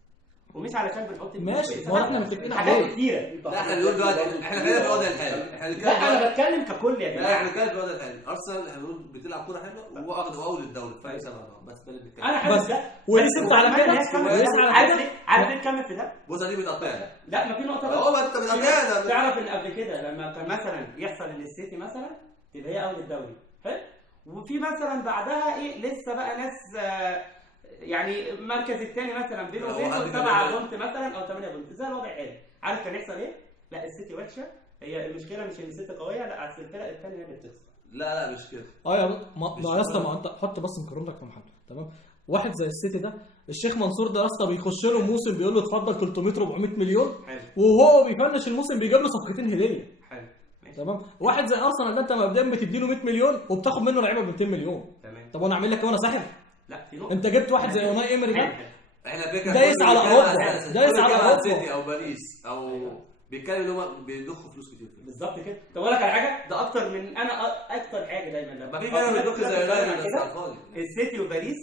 ومش علشان بنحط ماشي ما احنا متفقين على حاجات كتيره. لا احنا بنقول دلوقتي احنا خلينا في الوضع الحالي. لا انا بتكلم ككل يا جماعه. احنا بنتكلم في الوضع الحالي. ارسنال احنا بنقول بتلعب كوره حلوه واخد اول الدوري في سنه بس ده اللي بنتكلم. انا حاسس ده ولسه على كده عارف ليه تكمل في ده؟ بص دي بتقطعنا. لا ما في نقطه بقى. هو انت بتقطعنا. تعرف ان قبل كده لما كان مثلا يحصل ان السيتي مثلا تبقى هي اول الدوري حلو وفي مثلا بعدها ايه لسه بقى ناس يعني المركز الثاني مثلا بينه وبينه 7 بونت مثلا او 8 بونت زي الوضع حالي. عارف كان يحصل ايه؟ لا السيتي وحشه. هي المشكله مش ان السيتي قويه لا اصل الفرق الثانيه هي اللي بتخسر. لا مش كده. يا اسطى ما انت حط بس مقارنتك في محل تمام. واحد زي السيتي ده الشيخ منصور ده يا اسطى بيخش له موسم بيقول له اتفضل 300 400 مليون وهو بيفنش الموسم بيجيب له صفقتين هديه. حلو تمام. واحد زي ارسنال ده انت مبدئيا بتدي له 100 مليون وبتاخد منه لعيبه ب 200 مليون. تمام. طب وانا اعمل لك ايه وانا ساحب؟ لا في نقطه انت جبت واحد زي يوناي ايمري ده احنا فكره دايس على اوروبا دايس على اوروبا سيتي او باريس او بيتكلم ان هم بيضخوا فلوس كتير بالظبط كده. طب اقول لك على حاجه ده اكتر من انا اكتر حاجه دايما لما في فرق بيضخ زي يونايتد بس على الفاضي. السيتي وباريس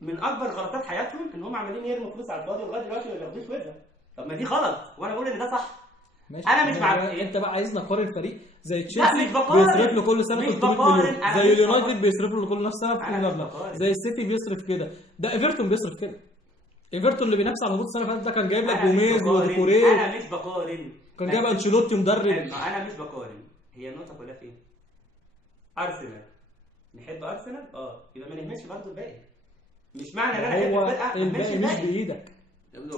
من اكبر غلطات حياتهم ان هم عمالين يرموا فلوس على الفاضي ولغايه دلوقتي ما بياخدوش وزن. طب ما دي غلط وانا بقول ان ده صح. ماشي. انا مش مع انت بقى عايزنا نقارن فريق زي تشيلسي بيصرف له كل سنه 300 مليون زي اليونايتد بيصرف له كل سنه مبلغ زي السيتي بيصرف كده ده ايفرتون بيصرف كده. ايفرتون اللي بينافس على الهبوط السنه اللي فاتت ده كان جايب لك جوميز وديكوري. انا مش بقارن كان جايب انشيلوتي مدرب. انا مش بقارن. هي النقطه كلها في ايه؟ ارسنال نحب ارسنال يبقى ما نهملش برضه الباقي. مش معنى ان انا احب الفرقه الباقي مش بايدك.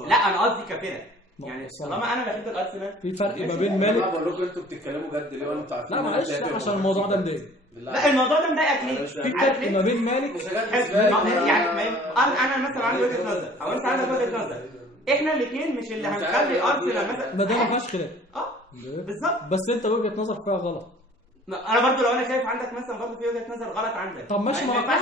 لا انا قصدي كفرقه يعني طالما انا بحب الارسنال في فرق ما بين مالك. بقول لكم انتوا بتتكلموا جد ليه وانتوا عارفين؟ لا معلش عشان الموضوع ده مضايق. لا الموضوع ده مضايقك ليه؟ في فرق ما بين مالك يعني انا مثلا عندي وجهه نظر او انت عندك وجهه نظر. احنا الاثنين مش اللي هنخلي ارسنال مثلا ما ده ما فيهاش خلاف. بالظبط. بس انت وجهه نظرك فيها غلط. انا برضو لو انا شايف عندك مثلا برضو في وجهه نظر غلط عندك. طب ماشي ما ينفعش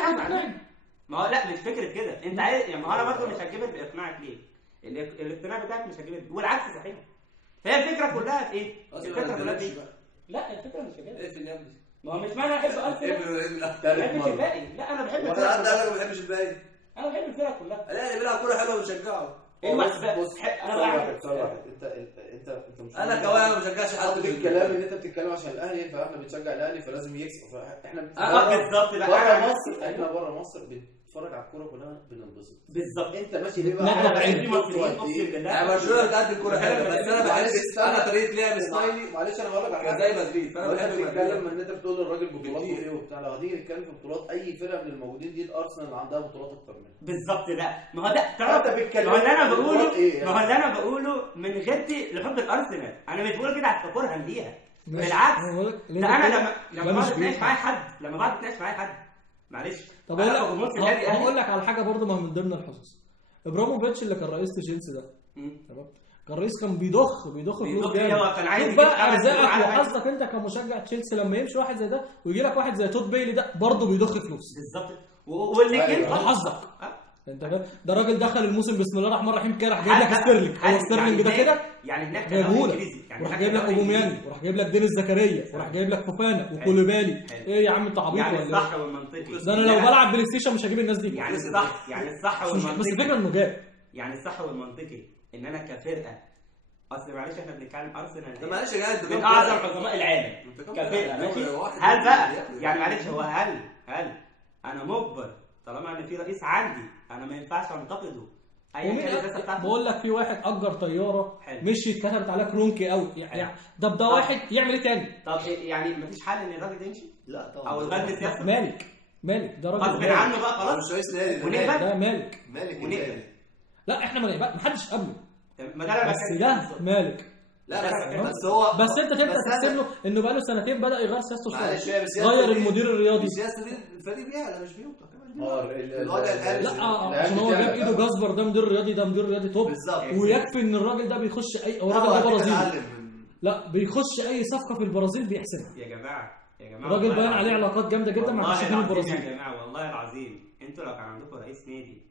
ما هو لا مش فكره كده. انت عايز يعني ما انا برضو مش هجيبك باقناعك ليه؟ الاقتناع بتاعك مش هجيب والعكس صحيح. فهي الفكره كلها في ايه؟ الفكره كلها في ايه؟ لا الفكره مش كده. ايه في النبي؟ ما هو مش معنى احب ارسنال ما بحبش الباقي. لا انا بحب الفرق. انا ما بحبش الباقي. انا بحب الفرق كلها. لا اللي بيلعب كوره حلوه بنشجعه. بص انا بقى انت مش انا كواحد ما بشجعش حد في الكلام ان انت بتتكلم عشان الاهلي فاحنا بنشجع الاهلي فلازم يكسب. فاحنا بالظبط بره مصر، احنا بره مصر بنتفرج على الكوره كلها بننبسط. بالظبط. انت ماشي ليه بقى؟ انا عندي مصريين اقسم بالله. انا برشلونه بتقدم كوره حلوه بس انا بحب انا طريقه لعب ستايلي. معلش انا هقول لك على حاجه زي مدريد فانا بحب نتكلم ان انت بتقول للراجل بطولات ايه وبتاع. لو هتيجي نتكلم في بطولات اي فرقه من الموجودين دي الارسنال عندها بطولات اكتر منها. بالظبط. ده ما هو ده تعرف انت بتتكلم ما هو اللي انا بقوله إيه؟ ما هو اللي انا بقوله من غيرتي لحب الارسنال. انا مش بقول كده عشان كرها ليها بالعكس. ده انا لما بقعد اتناقش معايا حد معلش. طب هقول لك على حاجه برضه ما من ضمن الحظوظ. ابراموفيتش اللي كان رئيس تشيلسي ده تمام، كان رئيس كان بيضخ فلوس جامد. هو كان عايز بقى ارزاقك وحظك انت كمشجع تشيلسي لما يمشي واحد زي ده ويجي لك واحد زي توت بيلي ده برضه بيضخ فلوس. بالظبط. والاثنين حظك انت فاهم. ده راجل دخل الموسم بسم الله الرحمن الرحيم كده راح جايب لك ستيرلينج. هو ستيرلينج ده كده يعني هناك جايبه لك وراح جايب لك اوباميانج وراح جايب لك دينيس زكريا وراح جايب لك فوفانا وكولوبالي. ايه يا عم انت عبيط يعني ولا ايه؟ الصح والمنطقي ده انا لو بلعب بلاي ستيشن مش هجيب الناس دي. يعني الصح والمنطقي بس الفكره انه جاب. يعني الصح والمنطقي ان انا كفرقه اصل معلش احنا بنتكلم ارسنال طب معلش يا جدع من اعظم حكماء العالم كفرقه ماشي. هل بقى يعني معلش هو هل انا مجبر طالما ان في رئيس عندي انا ما ينفعش انتقده ايا كان الرئاسه بتاعته؟ بقول لك في واحد اجر طياره مشيت كتبت عليها كرونكي قوي يعني ده واحد يعمل ايه تاني؟ طب يعني مفيش حل ان الراجل ده يمشي؟ لا طبعا. او يغير السياسه؟ مالك ده راجل غصب عنه بقى خلاص مش رئيس نادي ونقبل ده مالك ونقبل. لا احنا ما نقبل محدش قبله ما ده انا بس ده مالك. لا بس هو بس انت تبدا تحسب له انه بقى له سنتين بدا يغير سياسته شويه. معلش غير المدير الرياضي. سياسه الفريق بيعلى مش بيوطى لا عشان هو جاب ايده جاسبر ده مدير رياضي توب بالظبط. ويكفي ان الراجل ده بيخش اي الراجل ده برازيلي لا بيخش اي صفقه في البرازيل بيحسبها. يا جماعه الراجل باين عليه علاقات جامده جدا مع الناشئين البرازيل. يا جماعه والله العظيم انتوا لو كان عندكم رئيس نادي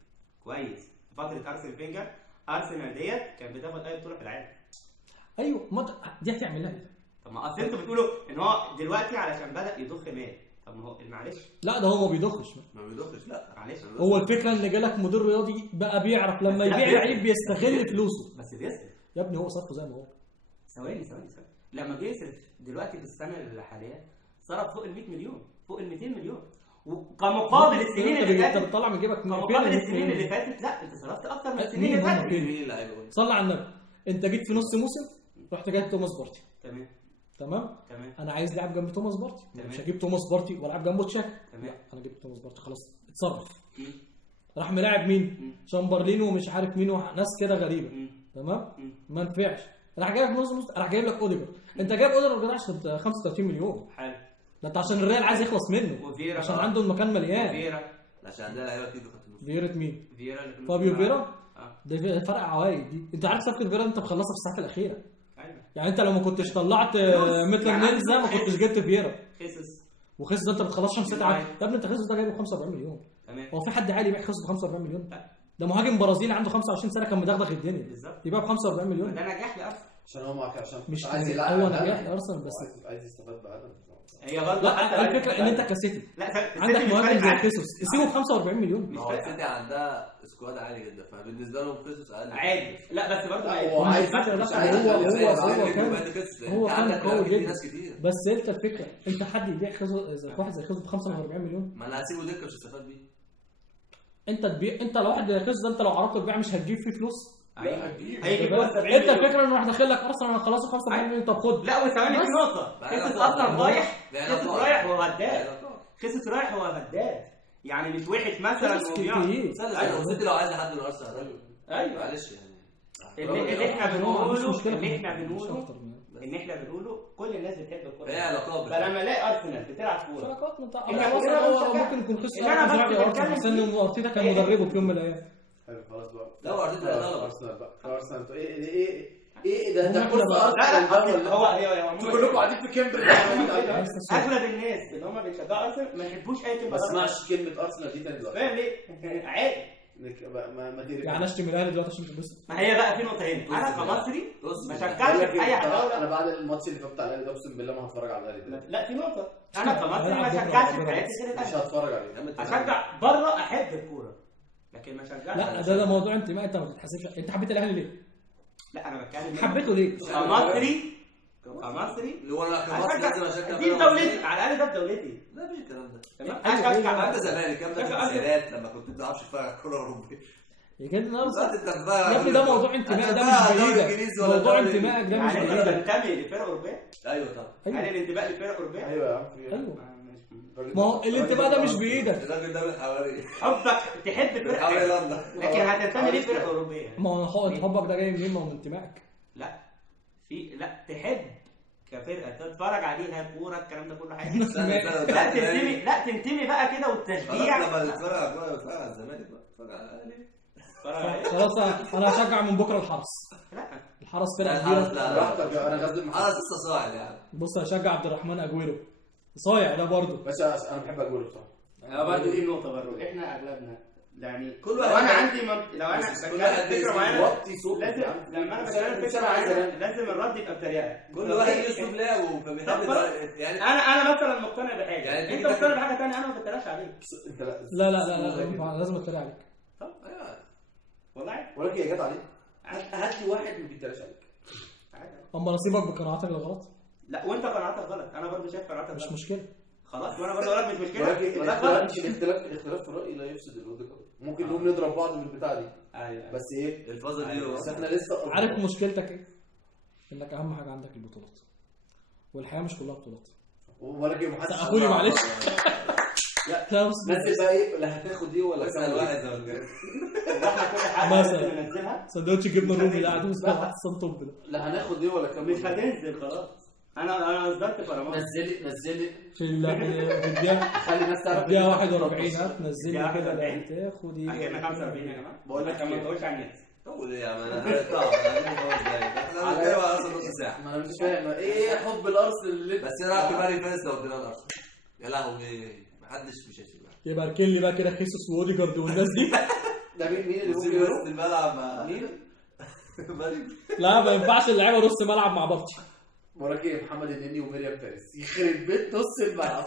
كويس في فتره ارسنال فينجر ارسنال ديت كانت بتاخد اي بطوله في العالم. ايوه ما دي هتعملها. طب ما اصل انتوا بتقولوا ان هو دلوقتي علشان بدا يضخ مال. طب ما هو معلش لا ده هو ما بيضخش لا معلش. هو الفكره ان جالك مدير رياضي بقى بيعرف لما يبيع لعيب بيستغل فلوسه. بس بيصرف يا ابني هو صرفه زي ما هو. ثواني لما بيصرف دلوقتي في السنه الحاليه صرف فوق ال 100 مليون فوق ال 200 مليون وكمقابل السنين اللي فاتت. انت بتطلع من جيبك مقابل السنين اللي فاتت. لا انت صرفت اكتر من السنين اللي فاتت. صلى على النبي. انت جيت في نص موسم رحت جايب توماس بارتي. تمام انا عايز لاعب جنب توماس بارتي. مش هجيب توماس بارتي والعب جنبه تشاكا. انا جبت توماس بارتي خلاص اتصرف. راح ملاعب مين؟ شامبرلين ومش عارف مين وناس كده غريبه. تمام ما نفعش. راح جايب في نص راح جايب لك اوديجر. انت جايب اوديجر كده عشان 35 مليون. حلو. ده انت عشان الريال عايز يخلص منه عشان عنده المكان مليان. عشان ده لعيبه كتير خط النص. فيرا مين؟ اللي فابيو فيرا. ده فرق عوايد دي. انت عارف صفقه فيرا انت مخلصها في الساعات الاخيره. يعني انت لو ما كنتش طلعت مثل نيلز ده ما كنتش جبت فيرا. وخيسوس ده انت بتخلصش مسات عادي. يا ابني انت خيسوس ده جايبه ب 45 مليون. هو في حد عالي يبيع خيسوس ب 45 مليون؟ ده مهاجم برازيلي عنده 25 سنه كان مدغدغ الدنيا يبيع ب 45 مليون. ده نجاح لارسنال عشان هو معاك عشان مش عايز يلعب. هو نجاح لارسنال بس عايز يستفاد بقى. هي برضه لا الفكره ان انت كسيتي عندك مهاجم زي خيسوس تسيبه ب 45 مليون. ما هو السيتي عندها سكواد عالي جدا فبالنسبه لهم خيسوس اقل عادي. لا بس برضه هو عايز هو كان قوي جدا بس انت الفكره انت حد يبيع خيسوس واحد زي خيسوس ب 45 مليون. ما انا هسيبه دكه مش هستفاد بيه. انت تبيع انت لو واحد زي خيسوس ده انت لو عرضته البيع مش هتجيب فيه فلوس. هيجيب انت الفكره انه راح داخل لك ارسنال انا خلصه 45 مليون. طب خد لا وثواني في نقطه. خيسوس اصلا رايح هو هداف. خيسوس رايح هو هداف يعني مش وحش مثلا السيتي لو عايز حد من ارسنال ايوه معلش يعني اللي احنا بنقوله ان احنا بنقوله كل الناس بتحب الكوره. ايه علاقات فلما الاقي ارسنال بتلعب كوره علاقات هو ممكن يكون خسر. انا بتكلم عشان ارتيتا كان مدربه في يوم من الايام. حلو خلاص بقى. لا ارتيتا ارسنال بقى ارسنال انتوا ايه ده انت لا هو كلكم قاعدين في كامبريدج. اغلب الناس اللي هم بيشجعوا ارسنال ما يحبوش اي كلمه. ما اسمعش كلمه ارسنال دي تاني دلوقتي. فاهم ليه؟ عادي ما يعني اشتم الاهلي دلوقتي عشان تبص. ما هي بقى في نقطه هنا، انا كمصري ما شجعش في اي حاجه. انا بعد الماتش اللي فات بتاع الاهلي ده اقسم بالله ما هتفرج على الاهلي. لا في نقطه، انا كمصري ما شجعش في حياتي غير مش الاهلي. هتفرج عليه. اشجع بره، احب الكوره لكن ما شجعش. لا ده موضوع انتماء، انت ما بتتحاسبش. انت حبيت الاهلي ليه؟ لا انا بتكلم حبيته ليه؟ كمصري اللي هو لا كمصري لازم اشجع دي دولتي، على الاقل ده في دولتي. لا مفيش الكلام ده. تمام انت زمالك كام ده في التسعينات لما كنت ما بتعرفش تتفرج على الكوره الاوروبيه. يا جدع دلوقتي انت يا ابني ده موضوع انتماء، ده مش بايدك. موضوع انتمائك ده مش يعني انت بايدك. بتنتمي لفرقه اوروبيه؟ ايوه طبعا. يعني الانتماء لفرقه اوروبيه؟ ايوه يا عم. ايوه ما هو الانتماء ده مش بايدك. الراجل ده من حوالي حبك تحب فرقه حوالي لندن، لكن هتنتمي ليه فرقه اوروبيه؟ ما هو حبك ده جاي منين؟ ما هو من انتمائك. لا لا تحب كفرقه تتفرج عليها كوره الكلام ده كله حاجه. لا تنتمي بقى كده والتشجيع. لما نتفرج على الكوره نتفرج على الزمالك بقى، نتفرج على الاهلي. خلاص انا هشجع من بكره الحرس. لا الحرس فرقه كبيره. براحتك، انا غزل انا لسه صاعد يعني. بص هشجع عبد الرحمن اجويرو صايع ده برضه. بس انا بحب اقول بصراحه. برضه دي النقطه برضه، احنا اغلبنا يعني كل لو واحد انا عندي لو انا بتكلم فكره معينه وطي صوت لازم لما انا بتكلم فكره معينه لازم الرد يبقى بطريقه. كل واحد ليه اسلوب لعبه فبيحب يعني. انا مثلا مقتنع بحاجه يعني انت مقتنع بحاجه ثانيه، انا ما بتريقش عليك. انت لا لازم اتريق عليك. طب ايوه والله ولكن يا جدع عليك هات لي واحد ما بيتريقش عليك. اما نصيبك بقناعاتك اللي غلط. لا وانت قناعاتك غلط، انا برضه شايف قناعاتك مش غلط. مشكله خلاص وانا برضه اقول لك مش مشكله. ولكن الاختلاف في الراي لا يفسد الود. ممكن نقوم نضرب بعض من البتاع دي. ايوه بس ايه الفازه دي بس احنا لسه عارف مشكلتك ايه؟ انك اهم حاجه عندك البطولات، والحياه مش كلها بطولات. ولكن محدش اخوي معلش. لا نزل بقى ايه، لا هتاخد دي ولا اسال واحد زي ما احنا كل حاجه مثلا بننزلها سندوتش جبنه رومي ده قاعد بقى احسن طب ده. لا هناخد دي ولا كام مش هتنزل خلاص. انا اصدرت فرمان. نزلي في الدقيقه خلي الناس تعرف الدقيقه 41 هتنزلي كده لا تاخد احنا 45 يا جماعه. بقول لك ما تقولش على النت. قول ايه يا عم انا هنقطع احنا بنتكلم على اصلا نص ساعه. ما انا مش فاهم ايه حب الارسنال اللي بس ايه رايك في ماري فارس لو ادينا الارسنال؟ يا لهوي محدش مش هيسيبها. يبقى اركن لي بقى كده خيسوس واوديجارد والناس دي. ده مين اللي وسيب ممكن وسط الملعب مع مين؟ لا ما ينفعش اللعيبه نص ملعب مع بابتي. وراك ايه محمد النني ومريم فارس يخرب بيت نص الملعب.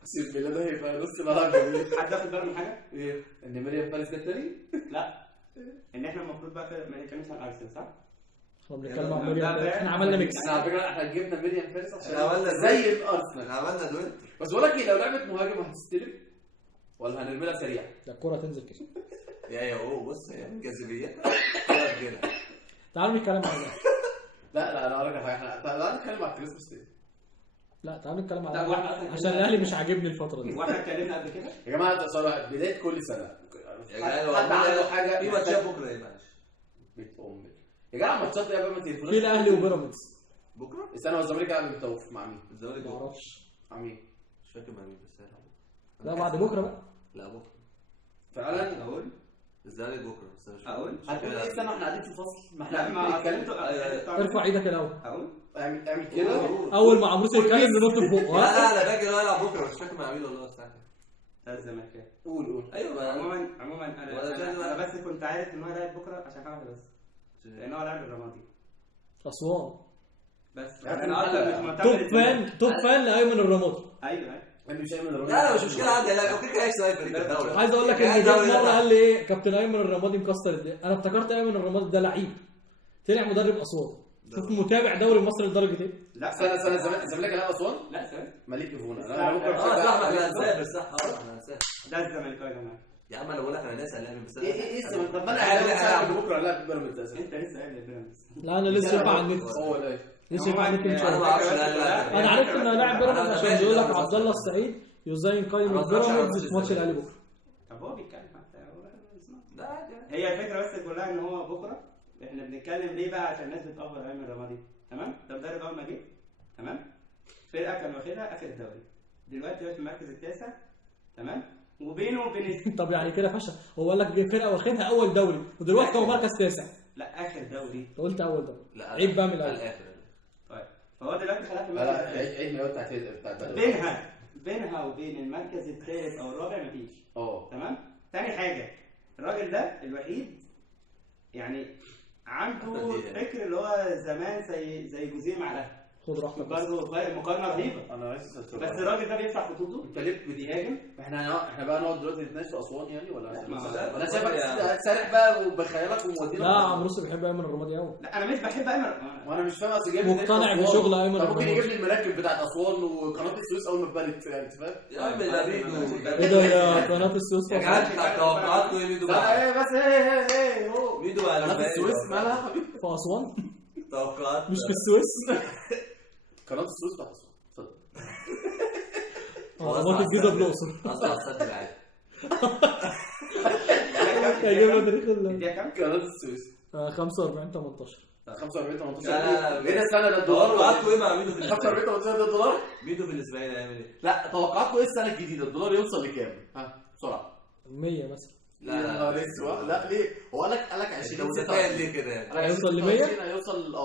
اقسم بالله ده هيبقى نص ملعب جميل. حد واخد باله من حاجه؟ ايه ان مريم فارس ده التاني؟ لا ان احنا المفروض بقى ما نتكلمش عن ارسنال صح؟ احنا بنتكلم عن مريم فارس. احنا عملنا ميكس. احنا على فكره احنا جبنا مريم فارس عشان عملنا زي الارسنال. احنا عملنا دويت. بس بقول لك ايه، لو لعبت مهاجم هتستلم ولا هنرمي لها سريع؟ ده الكوره تنزل كده. يا بص هي جاذبيه كده. تعالوا نتكلم عن لا انا اقول لك حاجه، احنا تعالى نتكلم على الكريسماس تاني. لا تعالوا نتكلم لا، عن واحد- عشان الاهلي مش عاجبني الفتره دي. واحنا اتكلمنا قبل كده. يا جماعه ده صراحه بدايه كل سنه يا جدعان لو حد عنده حاجه في ماتشات بكره ايه معلش؟ بيت امك يا جماعه ماتشات ايه بقى ما تقفلوش. في الاهلي وبيراميدز بكره؟ السنه والزمالك قاعد بيتوقف مع مين؟ الزمالك ما بكره. اعرفش. مع مين؟ مش فاكر مع مين بس لا بعد بكره بقى. لا بكره. فعلا اقول الزمالك بكره بس مش اقول هتقول ايه السنه واحنا قاعدين في الفصل؟ ما لا احنا ما بنتكلم. ارفع ايدك الاول. اقول اعمل كده. اول ما عمروس يتكلم ننط في بقه. ها؟ لا انا فاكر انا العب بكره مش فاكر مع مين والله الساعه كام. ده الزمالك. قول ايوه عموما انا بس كنت عارف ان هو لاعب بكره عشان حاجه بس لان هو لاعب الرمادي اسوان. بس يا انا اصلا مش توب فان لايمن الرمادي. ايوه انا مش ايمن الرمادي. لا مش مشكله عندي لا اوكي كده سنايبر الدوله. عايز اقول لك ان جه مره قال لي ايه كابتن ايمن الرمادي مكسر الدنيا. انا افتكرت ايمن الرمادي ده لعيب طلع مدرب اسوان. شوف متابع دوري مصر لدرجه ايه. لا سنه الزمالك لا اسوان. لا سنه مالك فونا انا ممكن صح احنا هنسافر صح احنا هنسافر. ده الزمالك يا جماعه. يا عم انا بقول لك انا ناس هنعمل بس ايه الزمالك؟ طب ما انا عارف بكره لا بيراميدز. انت لسه قايل يا بيراميدز. لا انا لسه شايف على النت. هو ده لسه شايف على النت من انا ما شويه. اعرفش انا عرفت انه لاعب بيراميدز عشان بيقول لك عبد الله السعيد يزين قائمه بيراميدز في ماتش الاهلي بكره. طب هو بيتكلم حتى لا عادي. هي الفكره بس كلها ان هو بكره احنا بنتكلم ليه بقى عشان الناس بتأفور ايمن الرمادي. تمام ده مدرب اول ما جه تمام فرقه كان واخدها اخر الدوري دلوقتي هو في المركز التاسع تمام وبينه وبين طب يعني كده فشل. هو قال لك فرقه واخدها اول دوري ودلوقتي هو مركز تاسع. لا اخر دوري. انت قلت اول دوري. لا عيب بقى من الاول. طيب فهو دلوقتي خلاها في لا المركز عيد ما بتاعت بينها وبين المركز الثالث او الرابع مفيش. اه تمام. تاني حاجه الراجل ده الوحيد يعني عنده فكر اللي هو زمان زي جوزيه مع الاهلي. خد راحتك برضه مقارنه رهيبه. انا عايز اسال بس الراجل ده بيفتح خطوطه، انت ليه بتهاجم؟ احنا بقى نقعد دلوقتي نتناقش في اسوان يعني ولا انا شايفك سارح بقى وبخيالك ومودينا. لا عمرو يوسف بيحب ايمن الرمادي قوي. لا انا مش بحب ايمن، وانا مش فاهم اصل جايب مقتنع بشغل ايمن الرمادي. ممكن يجيب الرمادي. لي المراكب بتاعت اسوان وقناه السويس اول ما اتبنت يعني انت فاهم؟ يا عم ده ميدو ايه ده يا قناه السويس يا جدعان توقعاتكم ايه ميدو ايه بس ايه ميدو قناه السويس مالها يا حبيبي؟ في اسوان توقعات مش في السويس. قناه السويس بتاعت اسوان قناه الجيزه بالاقصر. اصلا السد العالي هيجيب تاريخ ال دي كام؟ قناه السويس 45 18. 45 18 لا ايه ده السنه ده الدولار توقعاتكم ايه مع ميدو في 45 18 ده الدولار؟ ميدو في الاسماعيلي هيعمل ايه؟ لا توقعاتكم ايه السنه الجديده الدولار يوصل لكام؟ ها بسرعه 100 مثلا. لا لا ليه؟ هو قال لك 20 انت متخيل ليه كده يعني؟ هيوصل ل 100؟ هيوصل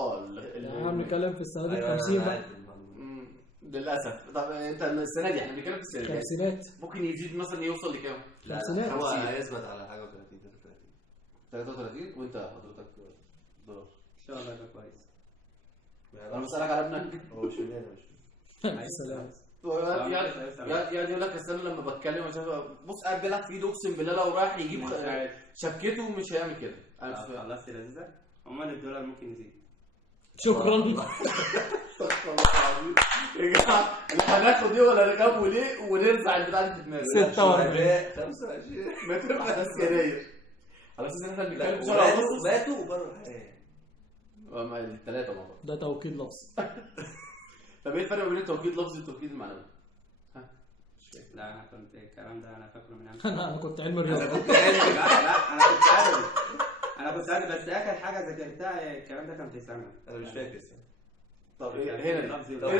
احنا بنتكلم في السنه دي 50 بقى. للاسف. طب انت السنه دي احنا بنتكلم في السنه دي خمسينات. ممكن يزيد مثلا يوصل لكام؟ خمسينات. هو هيثبت على حاجه 30 33 وانت حضرتك دولار ان شاء الله يبقى كويس. انا بسالك على ابنك هو مش فاهم سلام. يعني يقول لك السنه لما بتكلم بص قاعد بيلعب في ايده اقسم بالله لو راح يجيب شبكته مش هيعمل كده. انا مش فاهم. خلاص لذيذه. عموما الدولار ممكن يزيد. شكرا. يا جماعه هناخد دي ولا نكمل ليه ونرزع البتاع دي في دماغي 46 25 ما تبقى بس يناير على اساس ان احنا بنتكلم بسرعه ونص. ماتوا وبروا الحياه الثلاثه مع بعض. ده توكيد لفظ. طب ايه الفرق بين التوكيد اللفظي والتوكيد المعنوي؟ ها مش فاهم. لا انا كنت الكلام ده انا فاكره من انا كنت علم رياضه. لا انا كنت عارف بس اخر حاجه ذاكرتها الكلام ده كان في ثانوي. انا مش فاكر. طب هنا اللفظ يبقى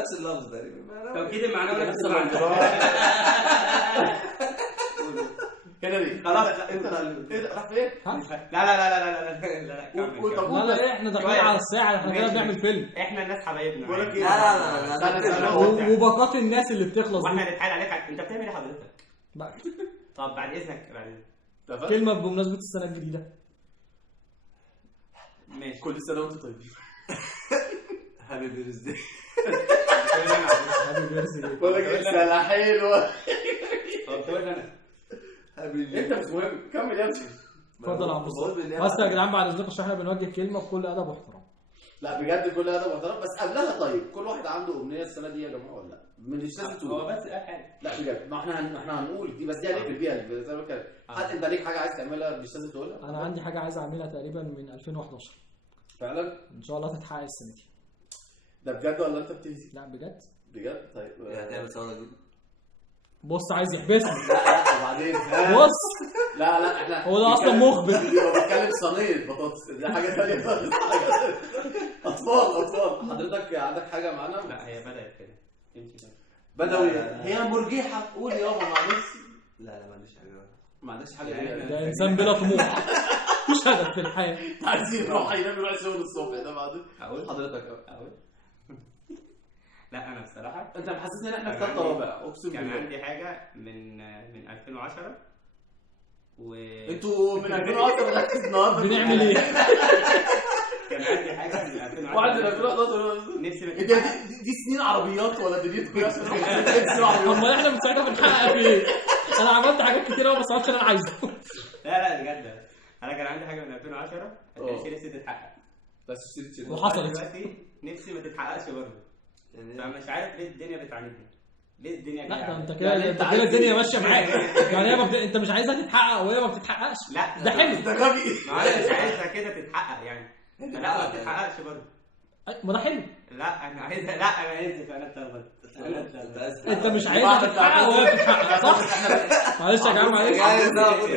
نفس اللفظ تقريبا. توكيد المعنوي نفس المعنى. هنا دي خلاص انت ايه ده راح فين؟ لا لا احنا داخلين على الساعه، احنا كده بنعمل فيلم. احنا الناس حبايبنا. بقول لك ايه؟ لا وباقات الناس اللي بتخلص واحنا دي. هنتحايل عليك انت بتعمل ايه حضرتك؟ بقى. طب بعد اذنك بعدين. كلمه بمناسبه السنه الجديده. ماشي. كل سنه وانتم طيبين. هابي بيرثدي. هابي بيرثدي. بقول لك ايه سنه حلوه. طب تقول انا انت مش مهم كمل يا ابني. اتفضل يا عم مصطفى. بس يا جدعان بعد اذنكم عشان احنا بنوجه كلمه بكل ادب واحترام. لا بجد كل هذا محترم بس قبلها طيب كل واحد عنده امنيه السنه دي يا جماعه ولا لا؟ مش لازم تقول. هو بس حاجه. لا بجد ما احنا هنقول دي بس دي هنقفل بيها زي ما كده. حد انت ليك حاجه عايز تعملها مش لازم تقولها؟ انا عندي حاجه عايز اعملها تقريبا من 2011. فعلا؟ ان شاء الله تتحقق السنه دي. ده بجد ولا انت بتهزي؟ لا بجد. بجد طيب هتعمل ثوره جديده. بص عايز يحبسني. لا وبعدين بص لا احنا هو ده اصلا مخبر. هو بيتكلم صينيه بطاطس دي حاجه ثانيه خالص. اطفال حضرتك عندك حاجه معانا؟ لا هي بدات كده تمشي كده. بدوي هي مرجحه قول يابا معلش. لا ما عنديش حاجه. ما عندكش حاجه ده انسان بلا طموح مش هدف في الحياه. عايزين نروح ينام يروح الشغل الصبح ده بعدين اقول حضرتك اقول لا انا بصراحه انت محسسني ان احنا في ثالثه رابع اقسم كان بالله. عندي حاجه من 2010 انتوا من 2010 لغايه النهارده بنعمل ايه؟ كان عندي حاجه من 2010 واحد من 2011 نفسي دي سنين عربيات ولا دنيتكم يا امال احنا من ساعتها بنحقق في ايه؟ انا عملت حاجات كتير قوي بس ما عملتش اللي انا عايزه. لا بجد انا كان عندي حاجه من 2010 كان نفسي تتحقق بس اشتريت وحصلت. دلوقتي نفسي ما تتحققش برضه. فمش عارف ليه الدنيا بتعاندني. ليه الدنيا لا ده يعني؟ انت كده الدنيا ماشيه معاك. يعني هي انت مش عايزها تتحقق وهي ما بتتحققش. لا ده حلو. ده غبي. ما انا مش عايزها كده تتحقق يعني. لا ما تتحققش برضه. ما ده حلو. لا انا عايزها. لا انا اسف انا اتلخبطت. انت مش عايزها تتحقق وهي بتتحقق صح؟ معلش يا جماعه معلش.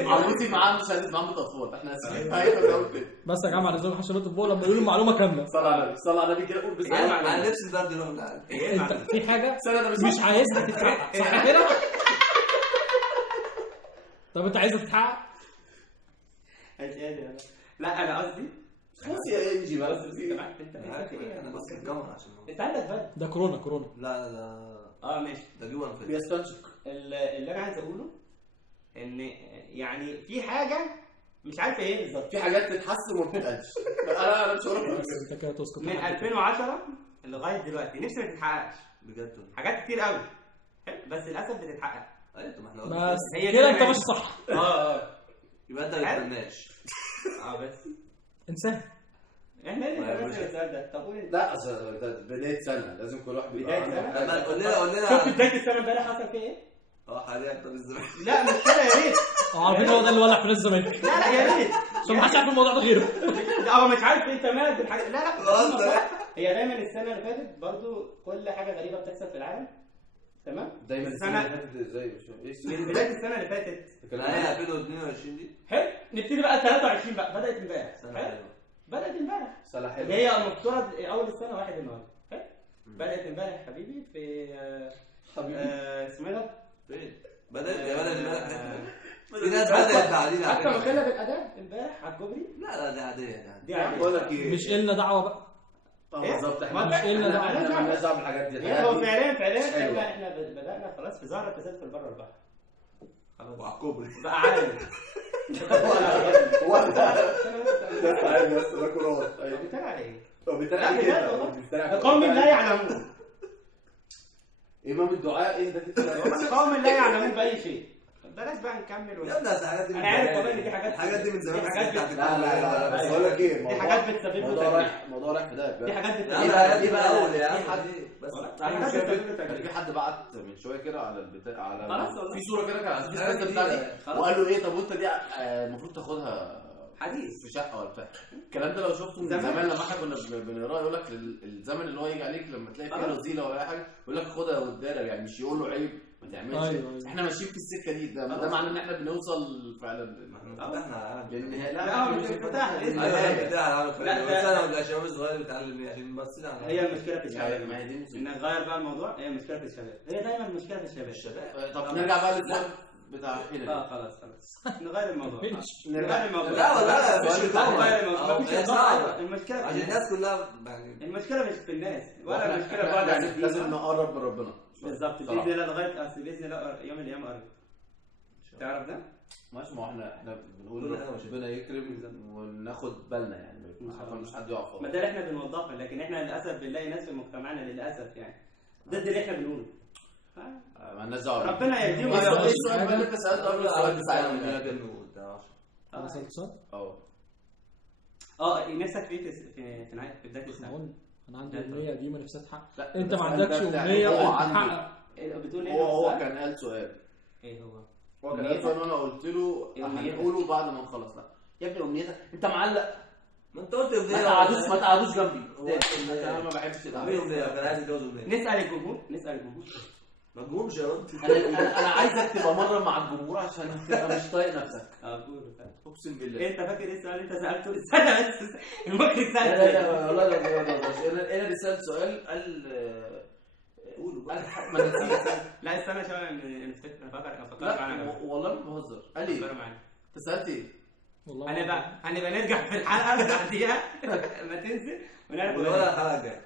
عروسي معاه مش عايز معاه اطفال احنا اسفين. ايوه بس يا جماعه لازم حشرات الفوق لما يقولوا المعلومه كامله. صلى على النبي كده قول بس انا نفسي برضه نروح. انت في حاجه سنه مش عايزها تتحقق صح كده؟ طب انت عايزها تتحقق؟ مش قادر. لا انا قصدي خلاص يا انجي بس انا ماسك الكاميرا عشان انت عندك فرق. ده كورونا. لا ماشي ده جوه بيستنشق. اللي انا عايز اقوله ان يعني في حاجه مش عارف ايه بالظبط، في حاجات تتحسن وما بتتقالش. انا مش هقول انت كده تسكت من 2010 لغايه دلوقتي نفسي ما تتحققش بجد حاجات كتير قوي، بس للاسف بتتحقق. ايوه طب ما احنا قلنا بس هي كده دي انت ماشي. ماشي صح. يبقى انت ما بتتمناش. بس انسان. احنا اللي بنسال السؤال ده. طب قول انت. لا اصل ده بدايه سنه لازم كل واحد بداية سنة؟ لما قول لنا شفت بدايه السنه امبارح حصل فيه ايه؟ حاليا طب الزمالك لا مش كده يا ريت. عارفين هو ده اللي ولع في نادي الزمالك. لا يا ريت عشان ما حدش عارف الموضوع ده غيره. هو مش عارف انت مالك بالحاجه. لا خلاص هي دايما السنه اللي فاتت برضو كل حاجه غريبه بتحصل في العالم. تمام دايما السنه اللي فاتت ازاي مش ايه من بدايه السنه اللي فاتت. هي 2022 دي حلو نبتدي بقى 23 بقى بدات امبارح. سنه حلو حلوه بدات امبارح سنه حلوه اللي هي المفترض اول السنه واحد النهارده. حلو بدات امبارح حبيبي في حبيبي اسمه ايه ده؟ فين؟ بدات يا ولد في ناس بدات بعدين حتى مكلف الاداء امبارح على الكوبري. لا دي عاديه دي عاديه. بقول لك ايه مش إلنا دعوه بقى. بالظبط احنا مش إلنا دعوة. احنا مالناش دعوه بالحاجات دي. هو فعليا حلوة. احنا بدانا خلاص في زهره تسافر بره البحر. خلاص وعلى الكوبري بقى عالم. هو ده تعالى بس ده كوره. ايوه بتتكلم على ايه؟ هو بيتريق عليك انت قوم لا يعلمون. امام الدعاء ايه ده كده قوم لا يعلمون باي شيء. بلاش بقى نكمل يا ابني الحاجات دي انا عارف والله ان دي حاجات الحاجات دي من زمان دي حاجات لا بس بقول لك ايه دي حاجات بتسبب له موضوع تكليف. رايح موضوع رايح في ده دي حاجات لا بتسبب لا دي دي بقى بقى أول اول يا يا عم. عم بس انا مش حاجات فاكر بتسبب له كان في تكليف. حد بعت من شويه كده على البتاع على خلاص والله. في صوره كده كان على حاجات الفيس كتيرة. بتاعتي وقال له ايه طب وانت دي المفروض تاخدها حديث في شقه ولا بتاع الكلام ده لو شفته من زمان لما احنا كنا بنقراه يقول لك الزمن اللي هو يجي عليك لما تلاقي فيه رذيله ولا حاجه يقول لك خدها وادارك يعني مش يقول له عيب ما تعملش. أيوة. احنا ماشيين في السكه دي ده معناه ان احنا بنوصل فعلا فتحنا للنهايه. لا هو مش انفتاح انا ولا شباب صغير بيتعلم عشان بس هي المشكله في الشباب. ما هي دي مصيبه. ان نغير بقى الموضوع هي المشكله في الشباب. هي دايما المشكله في الشباب. طب نرجع بقى للسؤال بتاع هنا خلاص نغير الموضوع. نرجع الموضوع. لا والله مش نغير الموضوع. مفيش صعب المشكله في عشان الناس كلها يعني المشكله مش في الناس ولا المشكله بعد عن الدين. لازم نقرب من ربنا بالظبط باذن الله لغايه اصل باذن الله يوم من الايام قريب. تعرف ده؟ ماشي ما هو احنا بنقول ربنا يكرم وناخد بالنا يعني مش حد يقع ما ده اللي احنا بنوضحه لكن احنا للاسف بنلاقي ناس في مجتمعنا للاسف يعني ضد اللي احنا بنقوله. ما الناس دعوه ربنا يهديهم. ايه السؤال بقى اللي انت سالته قبل السؤال بتاعنا؟ انا سالت سؤال؟ نفسك في ايه في نهايه في بدايه السنه؟ انا عندي امنيه قديمه نفسي اتحقق. لا انت ما عندكش امنيه وتحقق. بتقول ايه؟ هو كان قال سؤال. ايه هو؟ هو كان قال سؤال وانا قلت له هنقوله بعد ما نخلص. لا يا ابني امنيتك انت معلق ما انت قلت امنيه ما تقعدوش جنبي. انا ما بحبش امنيه كان عايز يتجوز امنيه. نسال الجمهور ما تجومش يا رب. انا عايزك تبقى مره مع الجمهور عشان تبقى مش طايق نفسك. اقسم بالله. انت فاكر ايه السؤال اللي انت سالته؟ استنى بس المخرج سال. لا والله انا اللي سالت سؤال قال قولوا بقى ما نسيت. لا استنى شويه انا فاكر لا والله ما بهزر. قال لي انت سالت ايه؟ والله هنبقى نرجع في الحلقه بعديها ما تنسى ونعرف ولا الحلقه الجايه.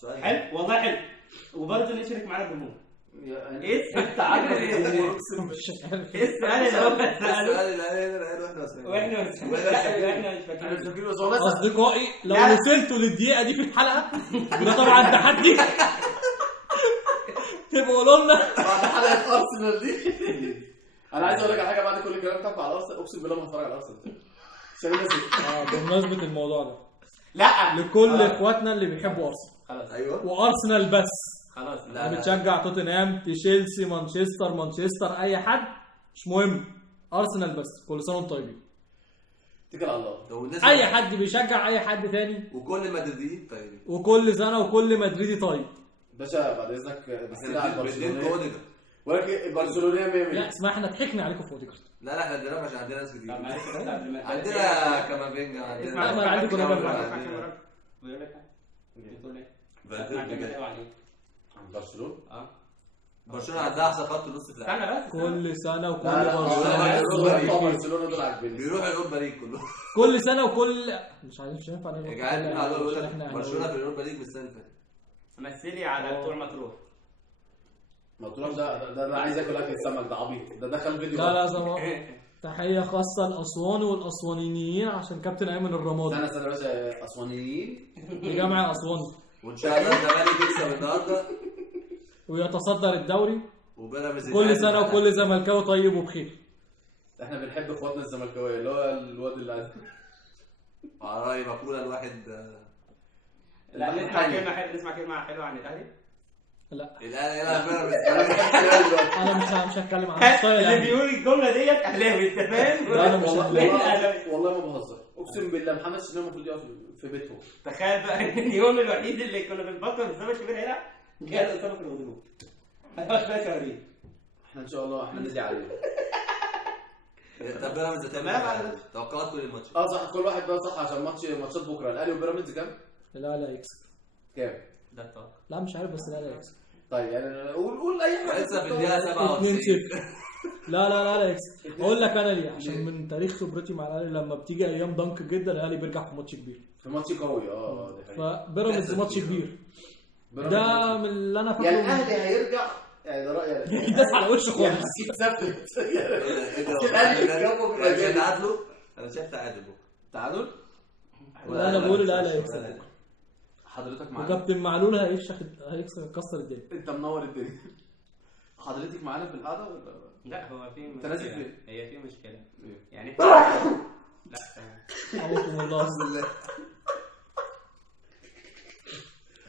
سؤال حلو والله حلو وبرضه نشارك معانا الجمهور. ايه انت عارف الجمهور ايه السؤال اللي هو السؤال اللي واحنا مش فاكرين. اصدقائي لو وصلتوا للدقيقه دي في الحلقه وده طبعا تحدي تبقوا قولوا لنا بعد حلقه ارسنال دي. انا عايز اقول لك على حاجه بعد كل الكلام بتاعك على ارسنال اقسم بالله ما هتفرج على ارسنال عشان الناس بمناسبه الموضوع ده لا لكل اخواتنا اللي بيحبوا ارسنال خلاص ايوه وارسنال بس خلاص لا بتشجع توتنهام تشيلسي مانشستر اي حد مش مهم ارسنال بس كل سنه وانتم طيبين. اتكل على الله. اي حد بيشجع اي حد تاني وكل مدريدي طيبين وكل سنه وكل مدريدي طيب. باشا بعد اذنك بس برشلونه ولكن برشلونه 100 لا اسمع احنا ضحكنا عليكم في اوديجارد. لا احنا عندنا عشان عندنا ناس كتير. عندنا كامافينجا عندنا عندي كنا بيقول لك بتقول ايه؟ برشلونه برشلونه عندها احسن خط نص في العالم. استنى بس كل سنه وكل برشلونه دول بيروحوا الأوروبا ليج كلهم. كل سنه وكل مش هينفع يا جدعان برشلونه في الأوروبا ليج من السنه اللي فاتت. مثلي على بتوع مطروح. برشلونه في الأوروبا ليج من السنه اللي فاتت. برشلونه في الأوروبا ليج من السنه اللي فاتت. برشلونه في الأوروبا ليج من السنه اللي فاتت. ما قلتلكش ده عايز ياكل اكل السمك، ده عبيط، ده دخل فيديو. لا تحية خاصة لأسوان والأسوانيين عشان كابتن أيمن الرمادي. استنى يا باشا، أسوانيين لجامعة أسوان. وإن شاء الله الزمالك يكسب النهارده ويتصدر الدوري وبيراميدز كل سنة وكل زملكاوي طيب وبخير. احنا بنحب اخواتنا الزملكاويه، اللي هو الواد اللي عايز على رأي مقولة الواحد. لا نسمع كلمة حلوة عن الأهلي. لا الأهلي يلعب بيراميدز. انا مش هتكلم عن ستايل اللي بيقول الجملة ديت أهلاوي، أنت فاهم؟ انا مش أهلاوي. والله ما بهزر، اقسم بالله محمد شنو المفروض يقف في بيتهم. تخيل بقى ان اليوم الوحيد اللي كنا بنفكر في سبب كبير هنا جاء اصابه في الغضروف. هنقعد فيها شهرين. احنا ان شاء الله احنا ندعي عليه. طب بيراميدز هتعمل توقعات كل الماتش. صح، كل واحد بقى صح عشان ماتشات بكره. الاهلي وبيراميدز كام؟ لا يكسب. كام؟ ده التوقع. لا مش عارف بس لا يكسب. طيب يعني قول اي حاجه. هيكسب في الدقيقه 97. 2-0. لا يكسب. اقول لك انا ليه، عشان من تاريخ خبرتي مع الاهلي لما بتيجي ايام ضنك جدا الاهلي بيرجع في ماتش كبير. في ماتش قوي دي حقيقة. فبيراميدز ماتش كبير. ده من اللي انا فاكره. يعني الاهلي هيرجع، يعني ده رايي انا. يداس على وشه خالص. يتثبت. تعادلوا. انا شايف تعادل بكره. تعادل؟ انا بقول الاهلي هيكسب. حضرتك معانا؟ وكابتن معلول هيكسر الدنيا. انت منور الدنيا. حضرتك معانا في القعده ولا؟ لا هو في انت نازل فين؟ هي في مشكله يعني لا حياكم الله.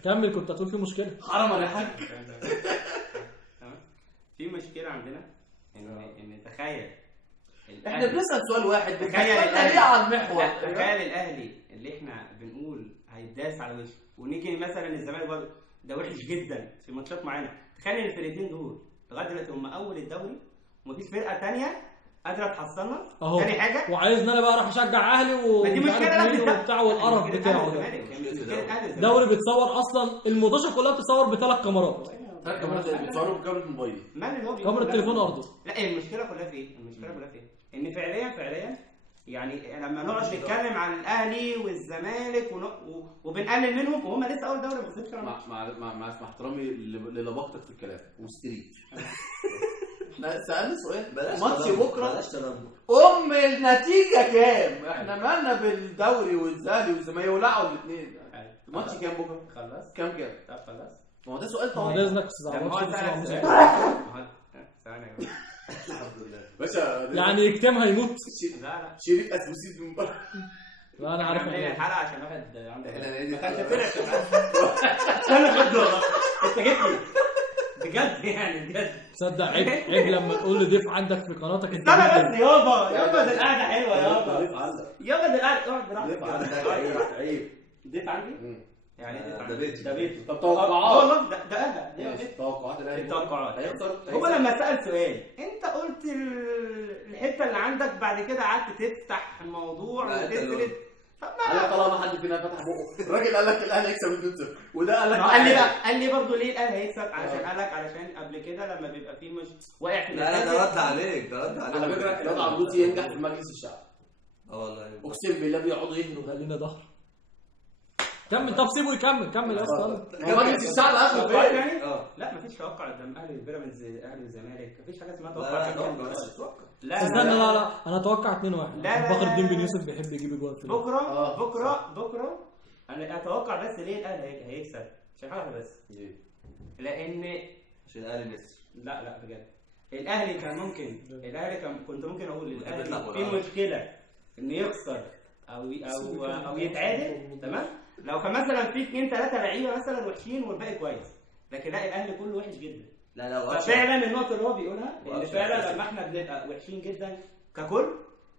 كمل، كنت هتقول في مشكله. حرام يا حاج. تمام. في مشكله عندنا ان تخيل احنا بنسال سؤال واحد، تخيل ليه على المحور؟ تخيل الاهلي اللي احنا بنقول هيداس على وشه، ونيجي مثلا الزمالك برضه ده وحش جدا في ماتشات معينه. تخيل ان الفرقتين دول لغايه دلوقتي هم اول الدوري ومفيش فرقه ثانيه قادره تحصلنا. ثاني حاجه وعايزني انا بقى اروح اشجع اهلي وبتاع والقرف بتاعه ده. الدوري بيتصور اصلا، الماتشات كلها بتتصور ب3 كاميرات. 3 كاميرات بيتصوروا بكاميرا موبايل. كاميرا التليفون ارضه. لا المشكله كلها في ايه؟ ان فعليا يعني لما نقعد نتكلم عن الاهلي والزمالك وبنقلل منهم وهم لسه اول دوري. بس مع احترامي للبقتك في الكلام وستريت. احنا سالنا سؤال، ماتش بكره النتيجه كام؟ احنا مالنا بالدوري والزهري والزمالك يولعوا الاثنين. الماتش كام بكره؟ خلص كام؟ طب خلاص. ما هو ده سؤال طبعا. ده اذنك الحمد لله باشا. يعني يكتمها يموت. لا شريف اسوسيد من بره. لا انا عارف ايه الحلقه عشان واحد عنده احنا كانش انا بجد والله انت جيت لي بجد يعني بجد. تصدق عيب لما تقول لي ضيف عندك في قناتك. انت انا بس يابا دي القعده حلوه يابا دي القعده اقعد براحتك. عيب ضيف عندي يعني ده بيتي. طب توقعات والله ده اهدى توقعات الاهلي. التوقعات هيخسر. هو لما سأل سؤال انت قلت الحته اللي عندك، بعد كده قعدت تفتح الموضوع وتسرد. طب ما طالما حد فينا فتح بقه، الراجل قال لك الاهلي هيكسب 2-0 وده قال لك قال لي برضه ليه الاهلي هيكسب؟ علشان قبل كده لما بيبقى فيه مش واقع في لا ده رد عليك. على فكره الواد عبودي ينجح في مجلس الشعب. والله اقسم بالله بيقعدوا يهروا. خلينا ظهر. كمل. طب سيبه يكمل يا اسطى. مجلس الشعب اخر فين يعني؟ لا مفيش توقع قدام اهلي بيراميدز اهلي والزمالك. مفيش حاجه اسمها توقع. لا استنى لا انا اتوقع 2-1. فخر الدين بن يوسف بيحب يجيب اجوان في بكره انا اتوقع. بس ليه الاهلي هيكسب؟ عشان حاجه بس. لان عشان الاهلي مصر. لا بجد الاهلي كان ممكن كنت ممكن اقول للاهلي في مشكله انه يخسر او يتعادل. تمام. لو كان مثلا في 2-3 لعيبه مثلا وحشين والباقي كويس، لكن لا الاهلي كله وحش جدا. لا ففعلا النقطه اللي هو بيقولها ان فعلا لما احنا بنبقى وحشين جدا ككل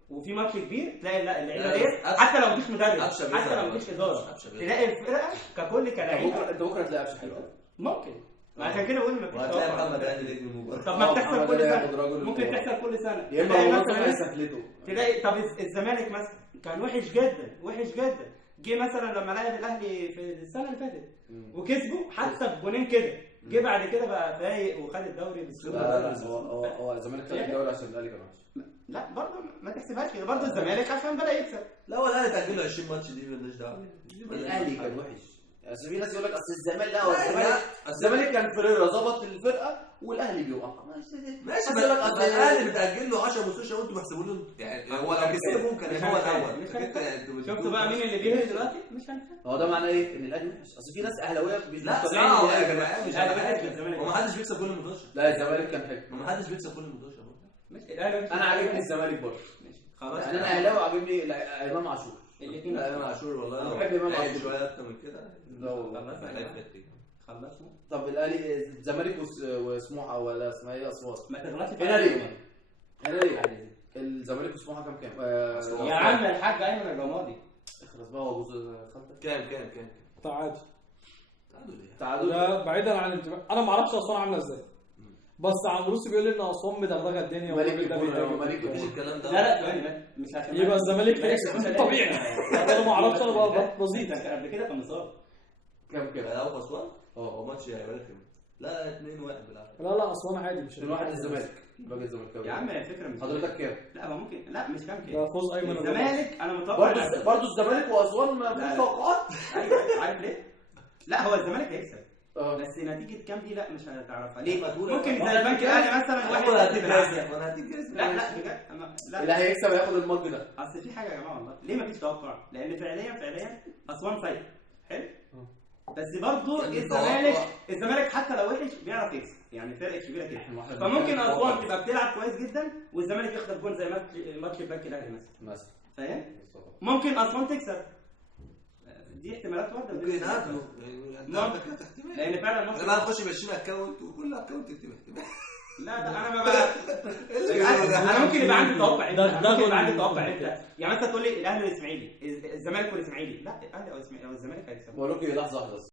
وفي ماتش كبير تلاقي اللعيبه ديت حتى لو مفيش مدرب حتى لو مفيش اداره تلاقي الفرقه ككل كلاعيبه. انت بكره تلاقي قفشه حلو ممكن. عشان كده قلنا مفيش وهتلاقي محمد هاني نجم المباراه. طب ما بتحصل كل سنه. ممكن تحصل كل سنه. يا اما مثلا يسفلته. تلاقي طب الزمالك مثلا كان وحش جدا جه مثلا لما لعب الاهلي في السنه اللي فاتت وكسبه حتى بجونين كده، جه بعد كده بقى فايق وخد الدوري بالسهوله. هو الزمالك خد الدوري عشان الاهلي كان وحش. لا برضه ما تحسبهاش كده. برضه الزمالك عشان بدا يكسب. لا هو الاهلي تاجل له 20 ماتش دي مالناش دعوه. الاهلي كان وحش. اصل في ناس يقول لك اصل الزمالك لا هو الزمالك كان فريرة ظبط الفرقه والاهلي بيوقع ماشي. اصل الاهلي بتاجل له 10 ماتشات وانتوا بتحسبوا له يعني هو لو كسبهم كان هو الاول. شفتوا بقى مين اللي بيهري دلوقتي؟ مش هنفع. هو ده معناه ايه؟ ان الاهلي وحش. اصل في ناس اهلاويه لا صعب يا جماعه مش عارف. وما حدش بيكسب كل الماتشات. لا الزمالك كان حلو. ما حدش بيكسب كل الماتشات. انا عاجبني الزمالك برضه. خلاص يعني انا اهلاوي وعاجبني امام عاشور. الاثنين امام عاشور والله انا بحب امام عاشور شويه اكتر من كده. لا والله خلصنا. طب الاهلي الزمالك وسموحه ولا اسمها ايه اسوان؟ ما تغلطش هنا ليه؟ هنا ليه؟ الزمالك وسموحه كام؟ يا عم الحاج ايمن الرمادي اخلص بقى هو جوز خالتك كام تعادل ده بعيدا عن الانتماء. انا ما اعرفش اسوان عامله ازاي، بس عمروسي بيقول لي ان اسوان مدغدغه الدنيا مالك مفيش الكلام ده. لا مش عشان يبقى الزمالك هيكسب طبيعي. انا ما اعرفش، انا بسيط. قبل كده كان مصاب كام لو اسوان هو ماتش رخم. لا 2-1 بالعافيه. لا اسوان عادي مش 2-1 الزمالك. باقي الزمالك يا عم الفكره مش حضرتك كام؟ لا ما ممكن لا مش كام كده. ده فوز ايمن الزمالك انا متوقع برضه الزمالك واسوان ما فيش توقعات. ايوه عارف ليه؟ لا هو الزمالك هيكسب بس نتيجه كام دي لا مش هتعرفها ليه؟ ممكن زي البنك الاهلي مثلا واحد هتيجي لا بجد لا اللي هيكسب هياخد الماتش ده. اصل في حاجه يا جماعه والله ليه مفيش توقع؟ لان فعليا اسوان فايق حلو بس برضه الزمالك حتى لو وحش بيعرف يكسب يعني فرقه كبيره كده فممكن اسوان تبقى بتلعب كويس جدا والزمالك يخطف جول زي ماتش البنك الاهلي مثلا فاهم؟ ممكن اسوان تكسب دي احتمالات وارده ممكن يتعادلوا لان فعلا الماتش انا هخش ب 20 اكونت وكل اكونت تكتب احتمال. لا انا ما بقى انا ممكن يبقى عندي توقع ممكن يبقى عندي توقع انت يعني انت تقول لي الاهلي والاسماعيلي الزمالك والاسماعيلي لا الاهلي او الزمالك هيكسبوا. بقول لكم لحظه واحده بس